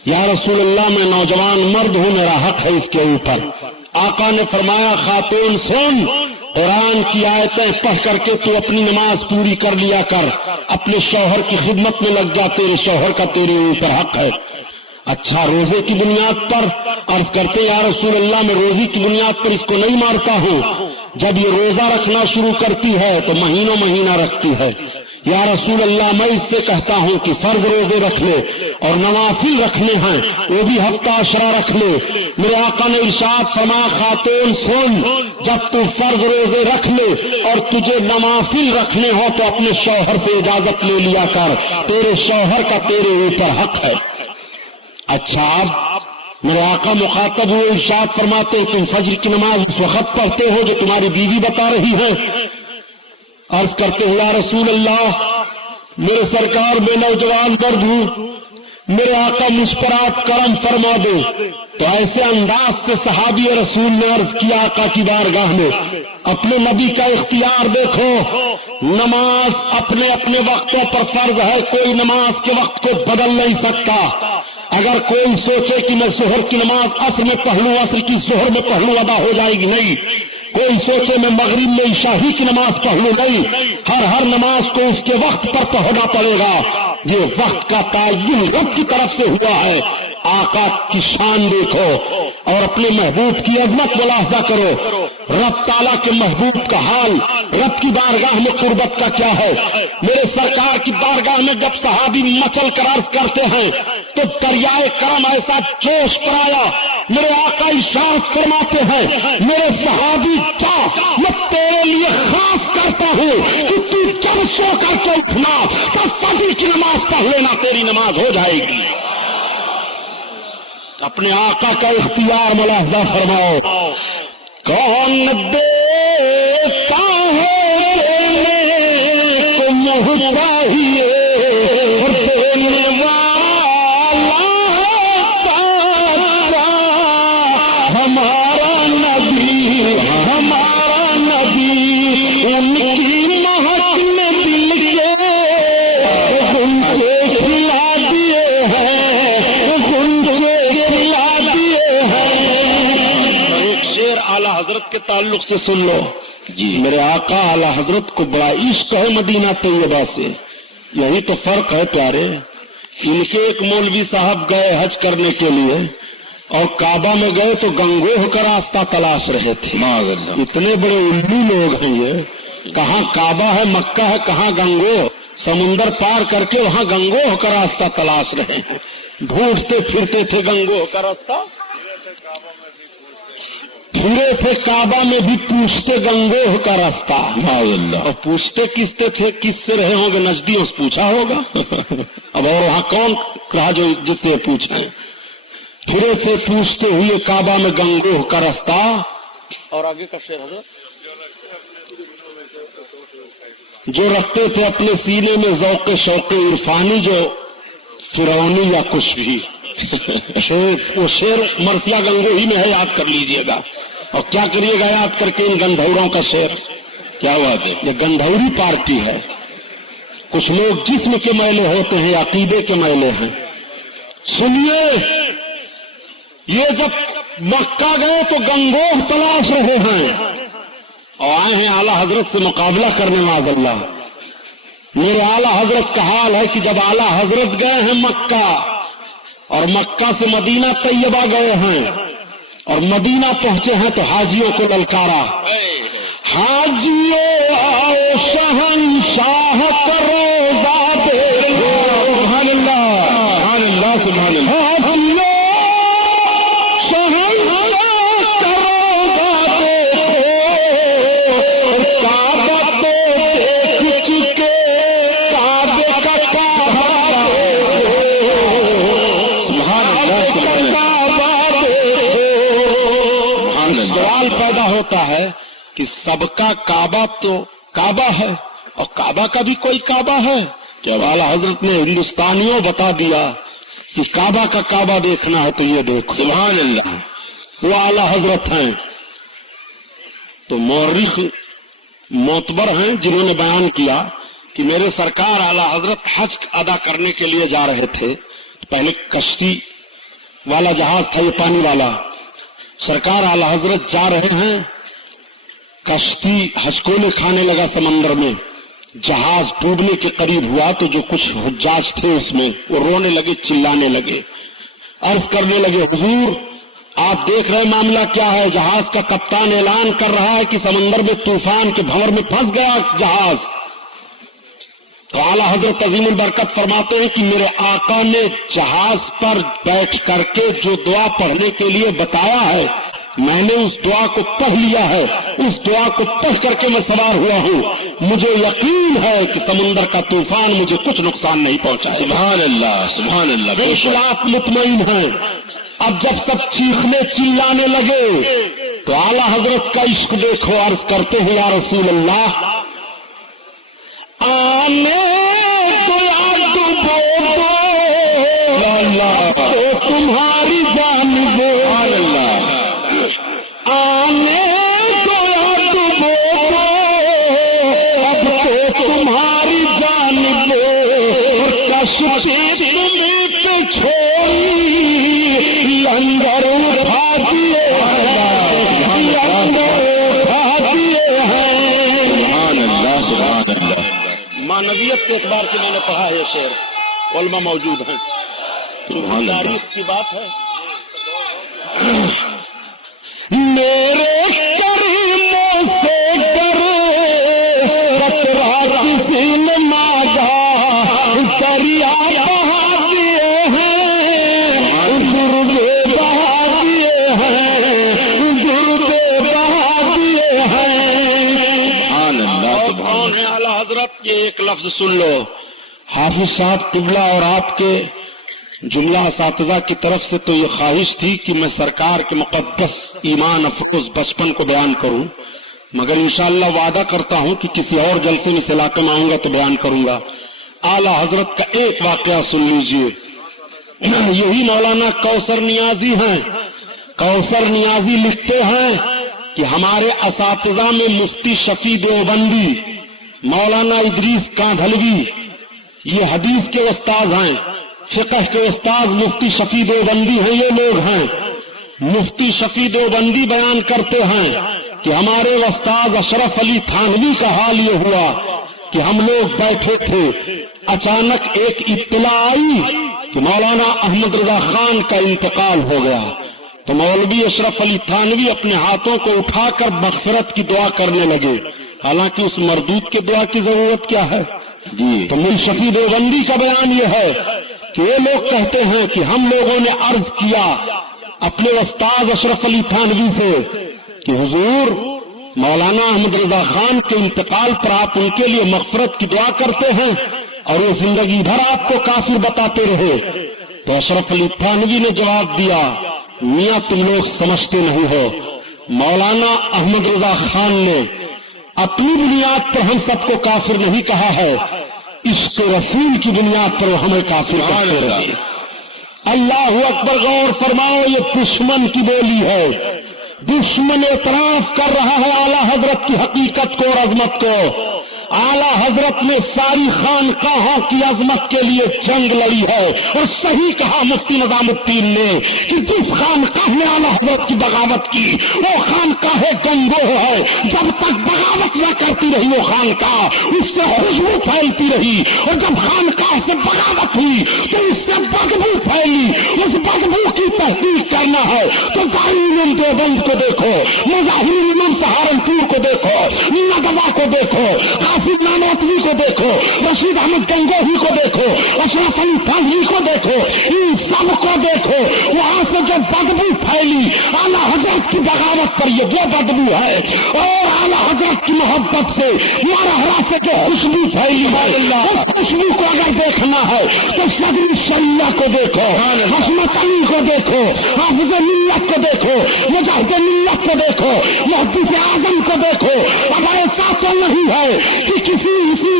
یا رسول اللہ میں نوجوان مرد ہوں، میرا حق ہے اس کے اوپر۔ آقا نے فرمایا خاتون سن، قرآن کی آیتیں پڑھ کر کے تو اپنی نماز پوری کر لیا کر، اپنے شوہر کی خدمت میں لگ جا، تیرے شوہر کا تیرے اوپر حق ہے۔ اچھا روزے کی بنیاد پر؟ عرض کرتے یا رسول اللہ میں روزے کی بنیاد پر اس کو نہیں مارتا ہوں، جب یہ روزہ رکھنا شروع کرتی ہے تو مہینوں مہینہ رکھتی ہے۔ یا رسول اللہ میں اس سے کہتا ہوں کہ فرض روزے رکھ لے اور نوافل رکھنے ہیں وہ بھی ہفتہ عشرہ رکھ لے۔ میرے آقا نے ارشاد فرمایا خاتون سن، جب تو فرض روزے رکھ لے اور تجھے نوافل رکھنے ہو تو اپنے شوہر سے اجازت لے لیا کر، تیرے شوہر کا تیرے اوپر حق ہے۔ اچھا اب میرے آقا مخاطب ہوئے، ارشاد فرماتے تم فجر کی نماز اس وقت پڑھتے ہو جو تمہاری بیوی بتا رہی ہے؟ عرض کرتے ہیں یا رسول اللہ میرے سرکار میں نوجوان مرد ہوں، میرے آقا مجھ پر آپ کرم فرما دو۔ تو ایسے انداز سے صحابی رسول نے عرض کیا آقا کی بارگاہ میں، اپنے نبی کا اختیار دیکھو، نماز اپنے اپنے وقتوں پر فرض ہے، کوئی نماز کے وقت کو بدل نہیں سکتا۔ اگر کوئی سوچے کہ میں ظہر کی نماز عصر میں پڑھ لوں، عصر کی ظہر میں پڑھ لوں، ادا ہو جائے گی، نہیں۔ کوئی سوچے میں مغرب میں عشاء ہی کی نماز پڑھ لوں، نہیں۔ ہر نماز کو اس کے وقت پر پڑھنا پڑے گا۔ یہ وقت کا تعین رب کی طرف سے ہوا ہے۔ آقا کی شان دیکھو اور اپنے محبوب کی عظمت ملاحظہ کرو۔ رب تعالیٰ کے محبوب کا حال رب کی بارگاہ میں قربت کا کیا ہے؟ میرے سرکار کی بارگاہ میں جب صحابی مچل کر عرض کرتے ہیں تو دریائے کرم ایسا جوش پر آیا۔ میرے آقا ارشاد فرماتے ہیں میرے صحابی کیا میں تیرے لیے خاص کرتا ہوں کہ تو جب سو کر کے اٹھنا تب فجر کی نماز پڑھ لینا، تیری نماز ہو جائے گی۔ اپنے آقا کا اختیار ملاحظہ فرماؤ۔ کون دیتا ہے دینے کو منہ چاہیے، دینے والا ہے سچا ہمارا نبی، ہمارا نبی۔ ان کی مہک میں دل کے گنجے کھلا دیے ہیں، گنجے کھلا دیے ہیں۔ ایک شعر اعلی حضرت کے تعلق سے سن لو جی۔ میرے آقا اعلی حضرت کو بڑا عشق ہے مدینہ طیبہ سے، یہی تو فرق ہے پیارے۔ ان کے ایک مولوی صاحب گئے حج کرنے کے لیے اور کعبہ میں گئے تو گنگوہ کا راستہ تلاش رہے تھے۔ اتنے بڑے الو لوگ ہیں یہ، کہاں کعبہ ہے مکہ ہے کہاں گنگوہ، سمندر پار کر کے وہاں گنگوہ کا راستہ تلاش رہے ہیں، ڈھونڈتے پھرتے تھے گنگوہ کا راستہ، پھرے تھے کعبہ میں بھی پوچھتے گنگوہ کا راستہ۔ اور پوچھتے کس سے رہے ہوں گے؟ نزدیوں سے پوچھا ہوگا۔ اب اور وہاں کون رہا جو جس سے پوچھیں؟ پھرے تھے پوچھتے ہوئے کعبہ میں گنگوہ کا راستہ۔ اور آگے کا شعر حضرت، جو رکھتے تھے اپنے سینے میں ذوق شوق عرفانی، جو فرعونی یا کچھ بھی وہ شعر مرثیہ گنگوہی میں ہے، یاد کر لیجئے گا۔ اور کیا کریے گا یاد کر کے ان گندھوروں کا شعر؟ کیا بات ہے، یہ گندھوری پارٹی ہے۔ کچھ لوگ جسم کے میلے ہوتے ہیں، عقیدے کے میلے ہیں۔ سنیے، یہ جب مکہ گئے تو گنگوہ تلاش رہے ہیں اور آئے ہیں اعلی حضرت سے مقابلہ کرنے، معاذ اللہ۔ میرے اعلی حضرت کا حال ہے کہ جب اعلی حضرت گئے ہیں مکہ اور مکہ سے مدینہ طیبہ گئے ہیں اور مدینہ پہنچے ہیں تو حاجیوں کو للکارا، حاجیوں آؤ شہنشاہ کا روزہ دیکھو۔ سبحان اللہ، سبحان اللہ، سبحان اللہ۔ حاجیوں شہنشاہ کا روزہ دیکھو، کعبہ تو دیکھ چکے، کعبے کا ہوتا ہے کہ سب کا کعبہ تو کعبہ ہے اور کعبہ کا بھی کوئی کعبہ ہے. تو اب اعلیٰ حضرت نے ہندوستانیوں بتا دیا کہ کعبہ کا کعبہ دیکھنا ہے تو یہ دیکھو. سبحان اللہ. وہ اعلیٰ حضرت ہیں تو مورخ معتبر ہیں جنہوں نے بیان کیا کہ میرے سرکار اعلیٰ حضرت حج ادا کرنے کے لیے جا رہے تھے. پہلے کشتی والا جہاز تھا، یہ پانی والا. سرکار اعلیٰ حضرت جا رہے ہیں، کشتی ہچکولے کھانے لگا سمندر میں، جہاز ڈوبنے کے قریب ہوا تو جو کچھ حجاج تھے اس میں وہ رونے لگے، چلانے لگے، عرض کرنے لگے حضور آپ دیکھ رہے معاملہ کیا ہے؟ جہاز کا کپتان اعلان کر رہا ہے کہ سمندر میں طوفان کے بھنور میں پھنس گیا جہاز. تو اعلیٰ حضرت عظیم البرکت فرماتے ہیں کہ میرے آقا نے جہاز پر بیٹھ کر کے جو دعا پڑھنے کے لیے بتایا ہے میں نے اس دعا کو پڑھ لیا ہے، اس دعا کو پڑھ کر کے میں سوار ہوا ہوں. مجھے یقین ہے کہ سمندر کا طوفان مجھے کچھ نقصان نہیں پہنچا. سبحان اللہ. سبحان اللہ. بالکل آپ مطمئن ہیں. اب جب سب چیخنے چلانے لگے تو اعلیٰ حضرت کا عشق دیکھو، عرض کرتے ہیں یا رسول اللہ آنے تو یاد تو تمہاری جانب آنے تو یاد اب تو تمہاری جانب کشتی تمہیں چھوڑی لنگر اٹھا دیے معنویت کے اعتبار سے میں نے پڑھا ہے شعر، علماء موجود ہیں، تاریخ کی بات ہے. میرے کریموں سے قطرہ کسی نے مانگا دریا بہا دیے ہیں، گردے بہا دیے ہیں، گردے بہا دیے ہیں. کون ہے اعلیٰ حضرت؟ یہ ایک لفظ سن لو. حافظ صاحب قبلہ اور آپ کے جملہ اساتذہ کی طرف سے تو یہ خواہش تھی کہ میں سرکار کے مقدس ایمان افروز بچپن کو بیان کروں، مگر انشاءاللہ وعدہ کرتا ہوں کہ کسی اور جلسے میں اس علاقے میں آؤں گا تو بیان کروں گا. اعلیٰ حضرت کا ایک واقعہ سن لیجئے. یہی مولانا کوثر نیازی ہیں. کوثر نیازی لکھتے ہیں کہ ہمارے اساتذہ میں مفتی شفیع دیوبندی، مولانا ادریس کاندھلوی، یہ حدیث کے استاذ ہیں، فقہ کے استاذ مفتی شفیع دیوبندی ہیں. یہ لوگ ہیں. مفتی شفیع دیوبندی بیان کرتے ہیں کہ ہمارے استاذ اشرف علی تھانوی کا حال یہ ہوا کہ ہم لوگ بیٹھے تھے، اچانک ایک اطلاع آئی کہ مولانا احمد رضا خان کا انتقال ہو گیا. تو مولوی اشرف علی تھانوی اپنے ہاتھوں کو اٹھا کر مغفرت کی دعا کرنے لگے، حالانکہ اس مردود کی دعا کی ضرورت کیا ہے جی. تو مفتی شفیع دیوبندی کا بیان یہ ہے کہ یہ لوگ کہتے ہیں کہ ہم لوگوں نے عرض کیا اپنے استاذ اشرف علی تھانوی سے کہ حضور مولانا احمد رضا خان کے انتقال پر آپ ان کے لیے مغفرت کی دعا کرتے ہیں اور وہ زندگی بھر آپ کو کافر بتاتے رہے. تو اشرف علی تھانوی نے جواب دیا میاں تم لوگ سمجھتے نہیں ہو، مولانا احمد رضا خان نے اپنی بنیاد پر ہم سب کو کافر نہیں کہا ہے، عشق رسول کی بنیاد پر ہمیں کافر کہتے رہے. اللہ اکبر. غور فرماؤ، یہ دشمن کی بولی ہے. دشمن اعتراف کر رہا ہے اعلیٰ حضرت کی حقیقت کو اور عظمت کو. اعلیٰ حضرت نے ساری خانقاہوں کی عظمت کے لیے جنگ لڑی ہے، اور صحیح کہا مفتی نظام الدین نے کہ جس خانقاہ نے اعلیٰ حضرت کی بغاوت کی وہ خانقاہ گنگوہ ہے. جب تک بغاوت نہ کرتی رہی وہ خانقاہ اس سے خوشبو پھیلتی رہی، اور جب خانقاہ سے بغاوت ہوئی تو اس سے بدبو پھیلی. اس بدبو کی تحقیق کرنا ہے تو دارالعلوم دیوبند کو دیکھو، مظاہر امام سہارنپور کو دیکھو، ندوہ کو دیکھو، حافظ نانوتوی کو دیکھو، رشید احمد گنگوہی کو دیکھو، اشرف علی تھانوی کو دیکھو، ان سب کو دیکھو. وہاں سے جو بدبو پھیلی اعلیٰ حضرت کی بغاوت پر، یہ وہ بدبو ہے، اور اعلیٰ حضرت کی محبت سے مرحلہ سے جو خوشبو پھیلی ہے، اس خوشبو کو اگر دیکھنا ہے تو صدر شریعہ کو دیکھو، حسنت علی کو دیکھو، حافظ ملت کو دیکھو، مجاہد ملت کو دیکھو، محدث اعظم کو دیکھو۔ اب ایسا تو نہیں ہے کہ کسی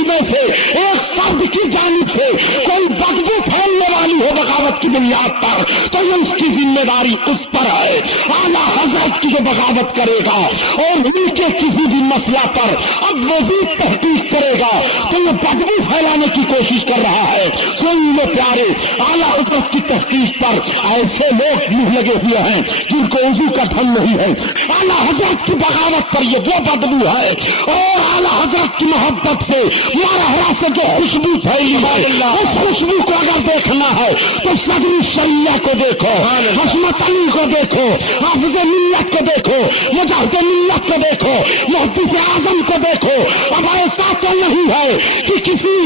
میں سے ایک فرد کی جانب سے کوئی بدبو پھیلنے والی ہو بغاوت کی بنیاد پر، تو یہ اس کی ذمہ داری اس پر ہے۔ اعلیٰ حضرت کی جو بغاوت کرے گا اور ان کے کسی بھی مسئلہ پر اب مزید تحقیق کرے گا تو یہ بدبو پھیلانے کی کوشش کر رہا ہے۔ سن لو پیارے، اعلیٰ حضرت کی تحقیق پر ایسے لوگ منہ لگے ہوئے ہیں جن کو وضو کا ڈھنگ نہیں ہے۔ اعلیٰ حضرت کی بغاوت پر یہ وہ بدبو ہے، اور اعلیٰ حضرت کی محبت سے مرحلہ سے جو خوشبو پھیلی ہے، اس خوشبو کو اگر دیکھنا ہے تو صدر شریعہ کو دیکھو، حسنت علی کو دیکھو، حافظ ملت کو دیکھو، مجاہد ملت کو دیکھو، محدث اعظم کو دیکھو۔ اب ایسا تو نہیں ہے کہ کسی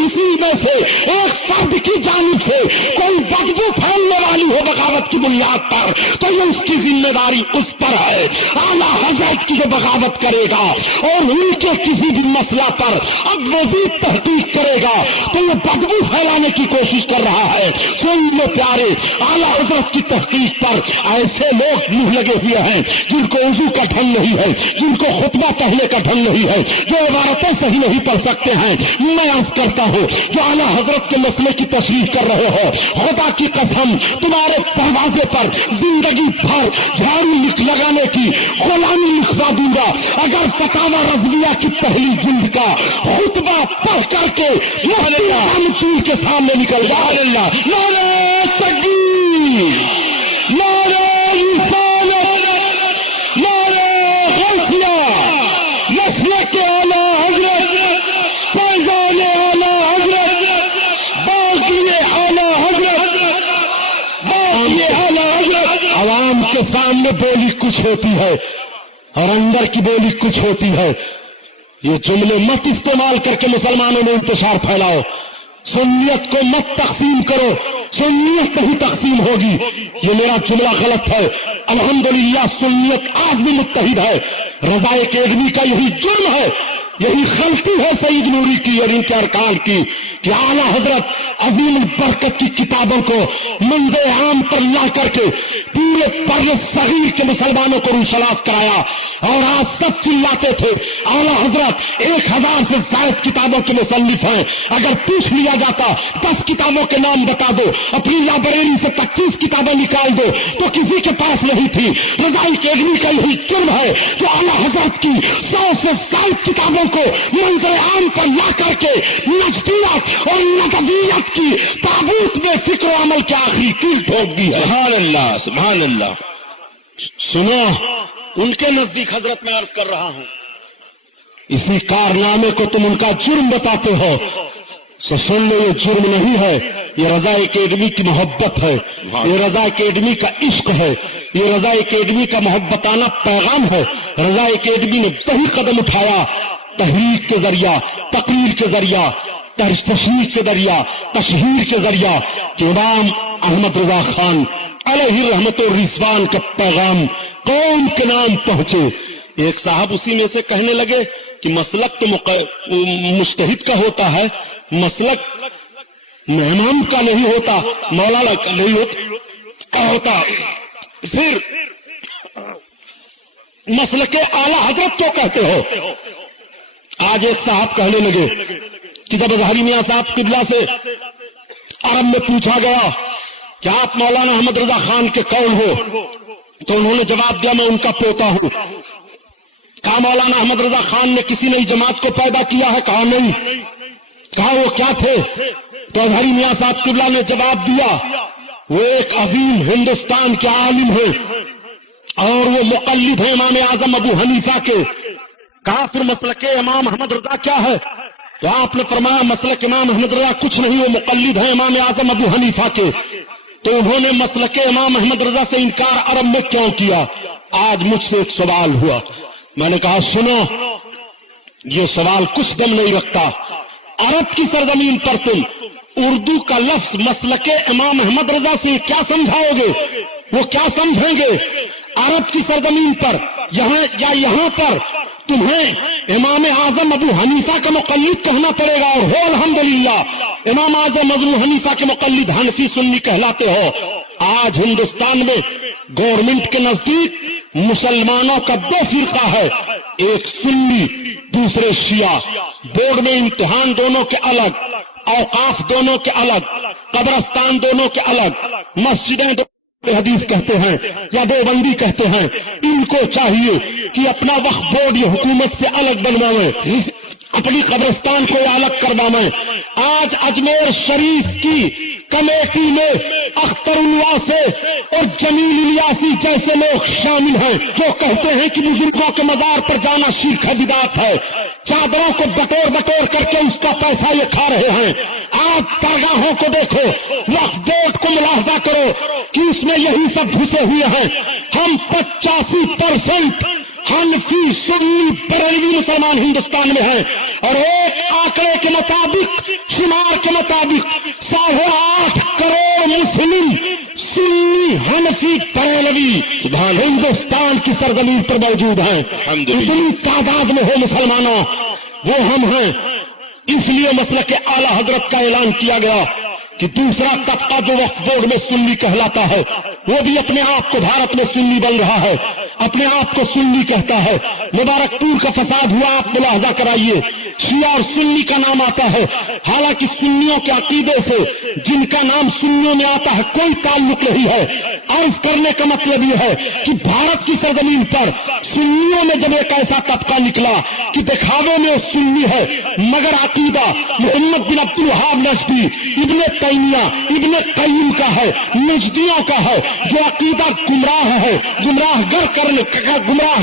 میں سے ایک فرد کی جانب سے کوئی بدبو پھیلنے والی ہو بغاوت کی بنیاد پر، تو یہ اس کی ذمہ داری اس پر ہے۔ اعلیٰ حضرت کی جو بغاوت کرے گا اور ان کے کسی بھی مسئلہ پر اب مزید تحقیق کرے گا تو یہ بدبو پھیلانے کی کوشش کر رہا ہے۔ سن لو پیارے، اعلیٰ حضرت کی تحقیق پر ایسے لوگ منہ لگے ہوئے ہیں جن کو وضو کا ڈھنگ نہیں ہے، جن کو خطبہ پہلے کا ڈھنگ نہیں ہے، جو عبارتیں صحیح نہیں پڑھ سکتے ہیں۔ میں عرض کرتا ہوں جو اعلیٰ حضرت کے مسئلے کی تشریح کر رہے ہو، خدا کی قسم تمہارے دروازے پر زندگی بھر جھاڑو لگانے کی غلامی لکھوا دوں گا اگر فتاوی رضویہ کی پہلی جلد کا خطبہ پڑھ کر کے پیر کے سامنے نکل جائے۔ نعرہ تکبیر، نعرہ رسالت، نعرہ غوثیہ، مسلک اعلیٰ حضرت، فیضان اعلیٰ حضرت، باقی اعلیٰ حضرت، باقی اعلیٰ حضرت۔ عوام کے سامنے بولی کچھ ہوتی ہے اور اندر کی بولی کچھ ہوتی ہے۔ یہ جملے مت استعمال کر کے مسلمانوں میں انتشار پھیلاؤ، سنیت کو مت تقسیم کرو، سنیت نہیں تقسیم ہوگی۔ یہ میرا جملہ غلط ہے، الحمدللہ سنیت آج بھی متحد ہے۔ رضا اکیڈمی کا یہی جرم ہے، یہی غلطی ہے سعید نوری کی اور ان کے ارکان کی کہ اعلیٰ حضرت عظیم البرکت کی کتابوں کو منظر عام پر لا کر کے پورے بر صغیر کے مسلمانوں کو روشناس کرایا، اور آج سب چلاتے تھے اعلیٰ حضرت 1000 سے زائد کتابوں کے مصنف ہیں۔ اگر پوچھ لیا جاتا 10 کتابوں کے نام بتا دو، اپنی لائبریری سے 25 کتابیں نکال دو، تو کسی کے پاس نہیں تھی۔ رضا اکیڈمی کا یہی جرم ہے جو اعلیٰ حضرت کی 100 سے زائد کتابوں کو منظر عام پر لا کر کے نجدیت اور ندویت کی تابوت میں فکر و عمل کے آخری کیل ٹھوک دی ہے۔ سبحان اللہ، سبحان اللہ۔ سنو، ان کے نزدیک حضرت میں عرض کر رہا ہوں، اسی کارنامے کو تم ان کا جرم بتاتے ہو، سو سن لو یہ جرم نہیں ہے، یہ رضا اکیڈمی کی محبت ہے، یہ رضا اکیڈمی کا عشق ہے، یہ رضا اکیڈمی کا محبتانہ پیغام ہے۔ رضا اکیڈمی نے وہی قدم اٹھایا تحریک کے ذریعہ، تقریر کے ذریعہ، تشریح کے ذریعہ، تشہیر کے ذریعہ کہ امام احمد رضا خان علیہ رحمت و رضوان کا پیغام قوم کے نام پہنچے۔ ایک صاحب اسی میں سے کہنے لگے کہ مسلک تو مجتہد کا ہوتا ہے، مسلک امام کا نہیں ہوتا، مولانا کا نہیں ہوتا، پھر مسلک اعلیٰ حضرت کو کہتے ہو۔ آج ایک صاحب کہنے لگے کہ جب اظہری میاں صاحب قبلہ سے عرب میں پوچھا گیا کہ آپ مولانا احمد رضا خان کے کون ہو، تو انہوں نے جواب دیا میں ان کا پوتا ہوں۔ کہا مولانا احمد رضا خان نے کسی نئی جماعت کو پیدا کیا ہے؟ کہا نہیں۔ کہا وہ کیا تھے؟ تو اظہری میاں صاحب قبلہ نے جواب دیا وہ ایک عظیم ہندوستان کے عالم ہیں اور وہ مقلد ہیں امام اعظم ابو حنیفہ کے۔ کہا پھر مسلک امام احمد رضا کیا ہے؟ تو آپ نے فرمایا مسلک امام احمد رضا کچھ نہیں، وہ مقلد ہیں امام اعظم ابو حنیفہ کے۔ تو انہوں نے مسلک امام احمد رضا سے انکار عرب میں کیوں کیا؟ آج مجھ سے ایک سوال ہوا، میں نے کہا سنو، یہ سوال کچھ دم نہیں رکھتا۔ عرب کی سرزمین پر تم اردو کا لفظ مسلک امام احمد رضا سے کیا سمجھاؤ گے؟ وہ کیا سمجھیں گے عرب کی سرزمین پر یہاں پر تمہیں امام اعظم ابو حنیفہ کا مقلد کہنا پڑے گا، اور ہو الحمدللہ امام اعظم ابو حنیفہ کے مقلد حنفی سنی کہلاتے ہو۔ آج ہندوستان میں گورنمنٹ کے نزدیک مسلمانوں کا دو فرقہ ہے، ایک سنی دوسرے شیعہ، بورڈ میں امتحان دونوں کے الگ، اوقاف دونوں کے الگ، قبرستان دونوں کے الگ، مسجدیں حدیث کہتے ہیں یا دیوبندی کہتے ہیں۔ ان کو چاہیے کہ اپنا وقف بورڈ یہ حکومت سے الگ بنوائیں، اپنی قبرستان کو الگ کروائیں۔ آج اجمیر شریف کی کمیٹی میں اختر الواسے اور جمیل الیاسی جیسے لوگ شامل ہیں جو کہتے ہیں کہ بزرگوں کے مزار پر جانا شرک ہے، بدعت ہے، چادروں کو بٹور بٹور کر کے اس کا پیسہ یہ کھا رہے ہیں۔ آج درگاہوں کو دیکھو، وقف بورڈ کو ملاحظہ کرو کہ اس میں یہی سب گھسے ہوئے ہیں۔ ہم 85% حنفی سنی بریلوی مسلمان ہندوستان میں ہیں، اور ایک آنکڑے کے مطابق، شمار کے مطابق 8.5 کروڑ مسلم سنی حنفی بریلوی ہندوستان کی سرزمین پر موجود ہیں۔ اتنی تعداد میں ہو مسلمانوں، وہ ہم ہیں۔ اس لیے مسلک اعلی حضرت کا اعلان کیا گیا کہ دوسرا طبقہ جو وقف بورڈ میں سنی کہلاتا ہے وہ بھی اپنے آپ کو بھارت میں سنی بن رہا ہے، اپنے آپ کو سنی کہتا ہے۔ مبارک پور کا فساد ہوا، آپ ملاحظہ کرائیے، شیعہ اور سنی کا نام آتا ہے، حالانکہ سنیوں کے عقیدے سے جن کا نام سنیوں میں آتا ہے کوئی تعلق نہیں ہے۔ عرض کرنے کا مطلب یہ ہے کہ بھارت کی سرزمین پر سنیوں میں جب ایک ایسا طبقہ نکلا کہ دکھاوے میں سنی ہے مگر عقیدہ محمد بن عبد الوہاب نجدی، ابن تیمیہ، ابن قیم کا ہے، نجدیوں کا ہے، جو عقیدہ گمراہ ہے، گمراہ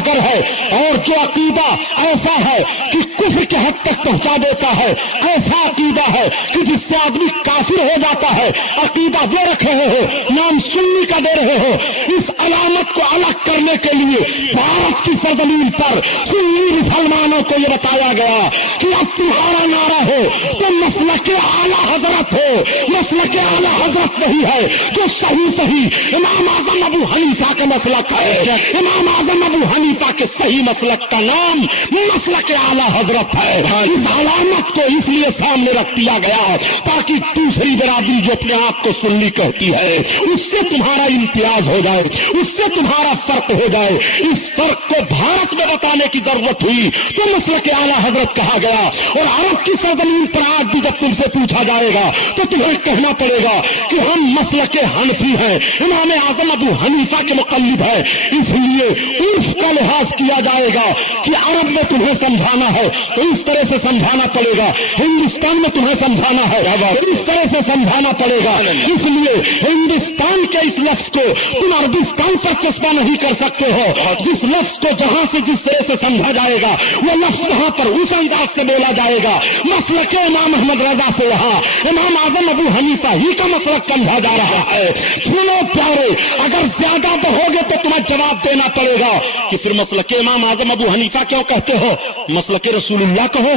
گر ہے، اور جو عقیدہ ایسا ہے کہ کفر کے حد تک پہنچا دیتا ہے، ایسا عقیدہ ہے کہ جس سے آدمی کافر ہو جاتا ہے، عقیدہ وہ رکھ رہے ہو، نام سنی کا دے رہے ہو۔ اس علامت کو الگ کرنے کے لیے بھارت کی سرزمین پر سنی مسلمانوں کو یہ بتایا گیا کہ اب تمہارا نعرہ ہے تو مسلک اعلی حضرت ہو۔ مسلک اعلی حضرت وہی ہے جو صحیح امام اعظم ابو حنیفہ کا مسلک ہے۔ امام اعظم ابو حنیفہ کے صحیح مسلک کا نام مسلک اعلی حضرت ہے۔ اس علامت کو اس لیے سامنے رکھ دیا گیا تاکہ دوسری برادری جو اپنے آپ کو سنی کہتی ہے اس سے تمہارا امتیاز ہو جائے، اس سے تمہارا فرق ہو جائے۔ اس فرق کو بھارت میں بتانے کی ضرورت ہوئی تو مسلک اعلی حضرت کہا گیا۔ اور عرب کی سرزمین پر آج بھی جب تم سے پوچھا جائے گا تو تمہیں کہنا پڑے گا کہ ہم مسلک حنفی ہیں، امام اعظم ابو حنیفہ کے مقلد ہیں۔ اس لیے عرف کا لحاظ کیا جائے گا کہ عرب میں تمہیں سمجھانا ہے تو اس طرح سے سمجھانا پڑے گا، ہندوستان میں تمہیں سمجھانا ہے اس طرح سے سمجھانا پڑے گا۔ اس لیے ہندوستان کے اس لفظ کو تم عربستان پر چسپاں نہیں کر سکتے ہو۔ جس لفظ کو جہاں سے جس طرح سے سمجھا جائے گا وہ لفظ وہاں پر اس انداز سے بولا جائے گا۔ مسلک امام احمد رضا سے یہاں امام اعظم ابو حنیفہ ہی کا مسلک سمجھا جا رہا ہے۔ سنو پیارے، اگر زیادہ بہوگے تو تمہیں جواب دینا پڑے گا کہ پھر مسلک امام اعظم ابو حنیفہ کیوں کہتے ہو، مسلک رسول اللہ کہو۔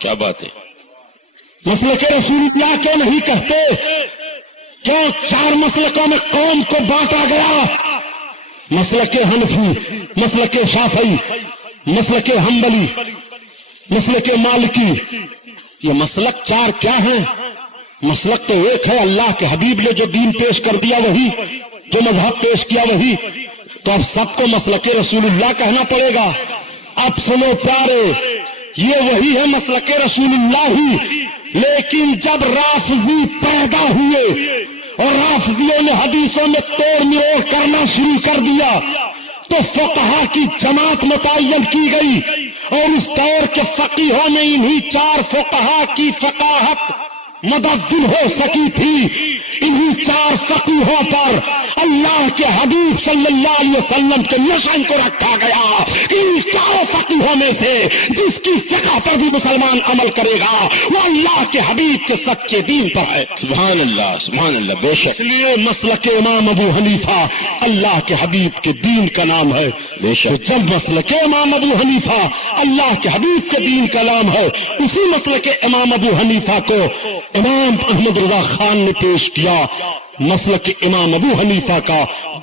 کیا بات ہے؟ مسلک رسول اللہ کیوں نہیں کہتے؟ کیوں 4 مسلکوں میں قوم کو بانٹا گیا؟ مسلک حنفی، مسلک شافعی، مسلک حنبلی، مسلک مالکی، یہ مسلک 4 کیا ہیں؟ مسلک تو ایک ہے، اللہ کے حبیب نے جو دین پیش کر دیا وہی، جو مذہب پیش کیا وہی۔ تو اب سب کو مسلک رسول اللہ کہنا پڑے گا۔ اب سنو پیارے، یہ وہی ہے مسلک رسول اللہ ہی، لیکن جب رافضی پیدا ہوئے اور رافضیوں نے حدیثوں میں توڑ مروڑ کرنا شروع کر دیا تو فقہا کی جماعت متعین کی گئی، اور اس دور کے فقیہوں میں انہی 4 فقہا کی فقاہت مدون ہو سکی تھی۔ انہی 4 فقیہوں پر اللہ کے حبیب صلی اللہ علیہ وسلم کے مشن کو رکھا گیا کہ ان 4 فقیہوں میں سے جس کی فقہ پر بھی مسلمان عمل کرے گا وہ اللہ کے حبیب کے سچے دین پر ہے۔ سبحان اللہ، سبحان اللہ، بے شک۔ اس لیے مسلک امام ابو حنیفہ اللہ کے حبیب کے دین کا نام ہے۔ بے شک۔ جب مسلک امام ابو حنیفہ اللہ کے حبیب کے دین کا نام ہے، اسی مسلک امام ابو حنیفہ کو امام احمد رضا خان نے پیش کیا۔ مسلک امام ابو حنیفہ کا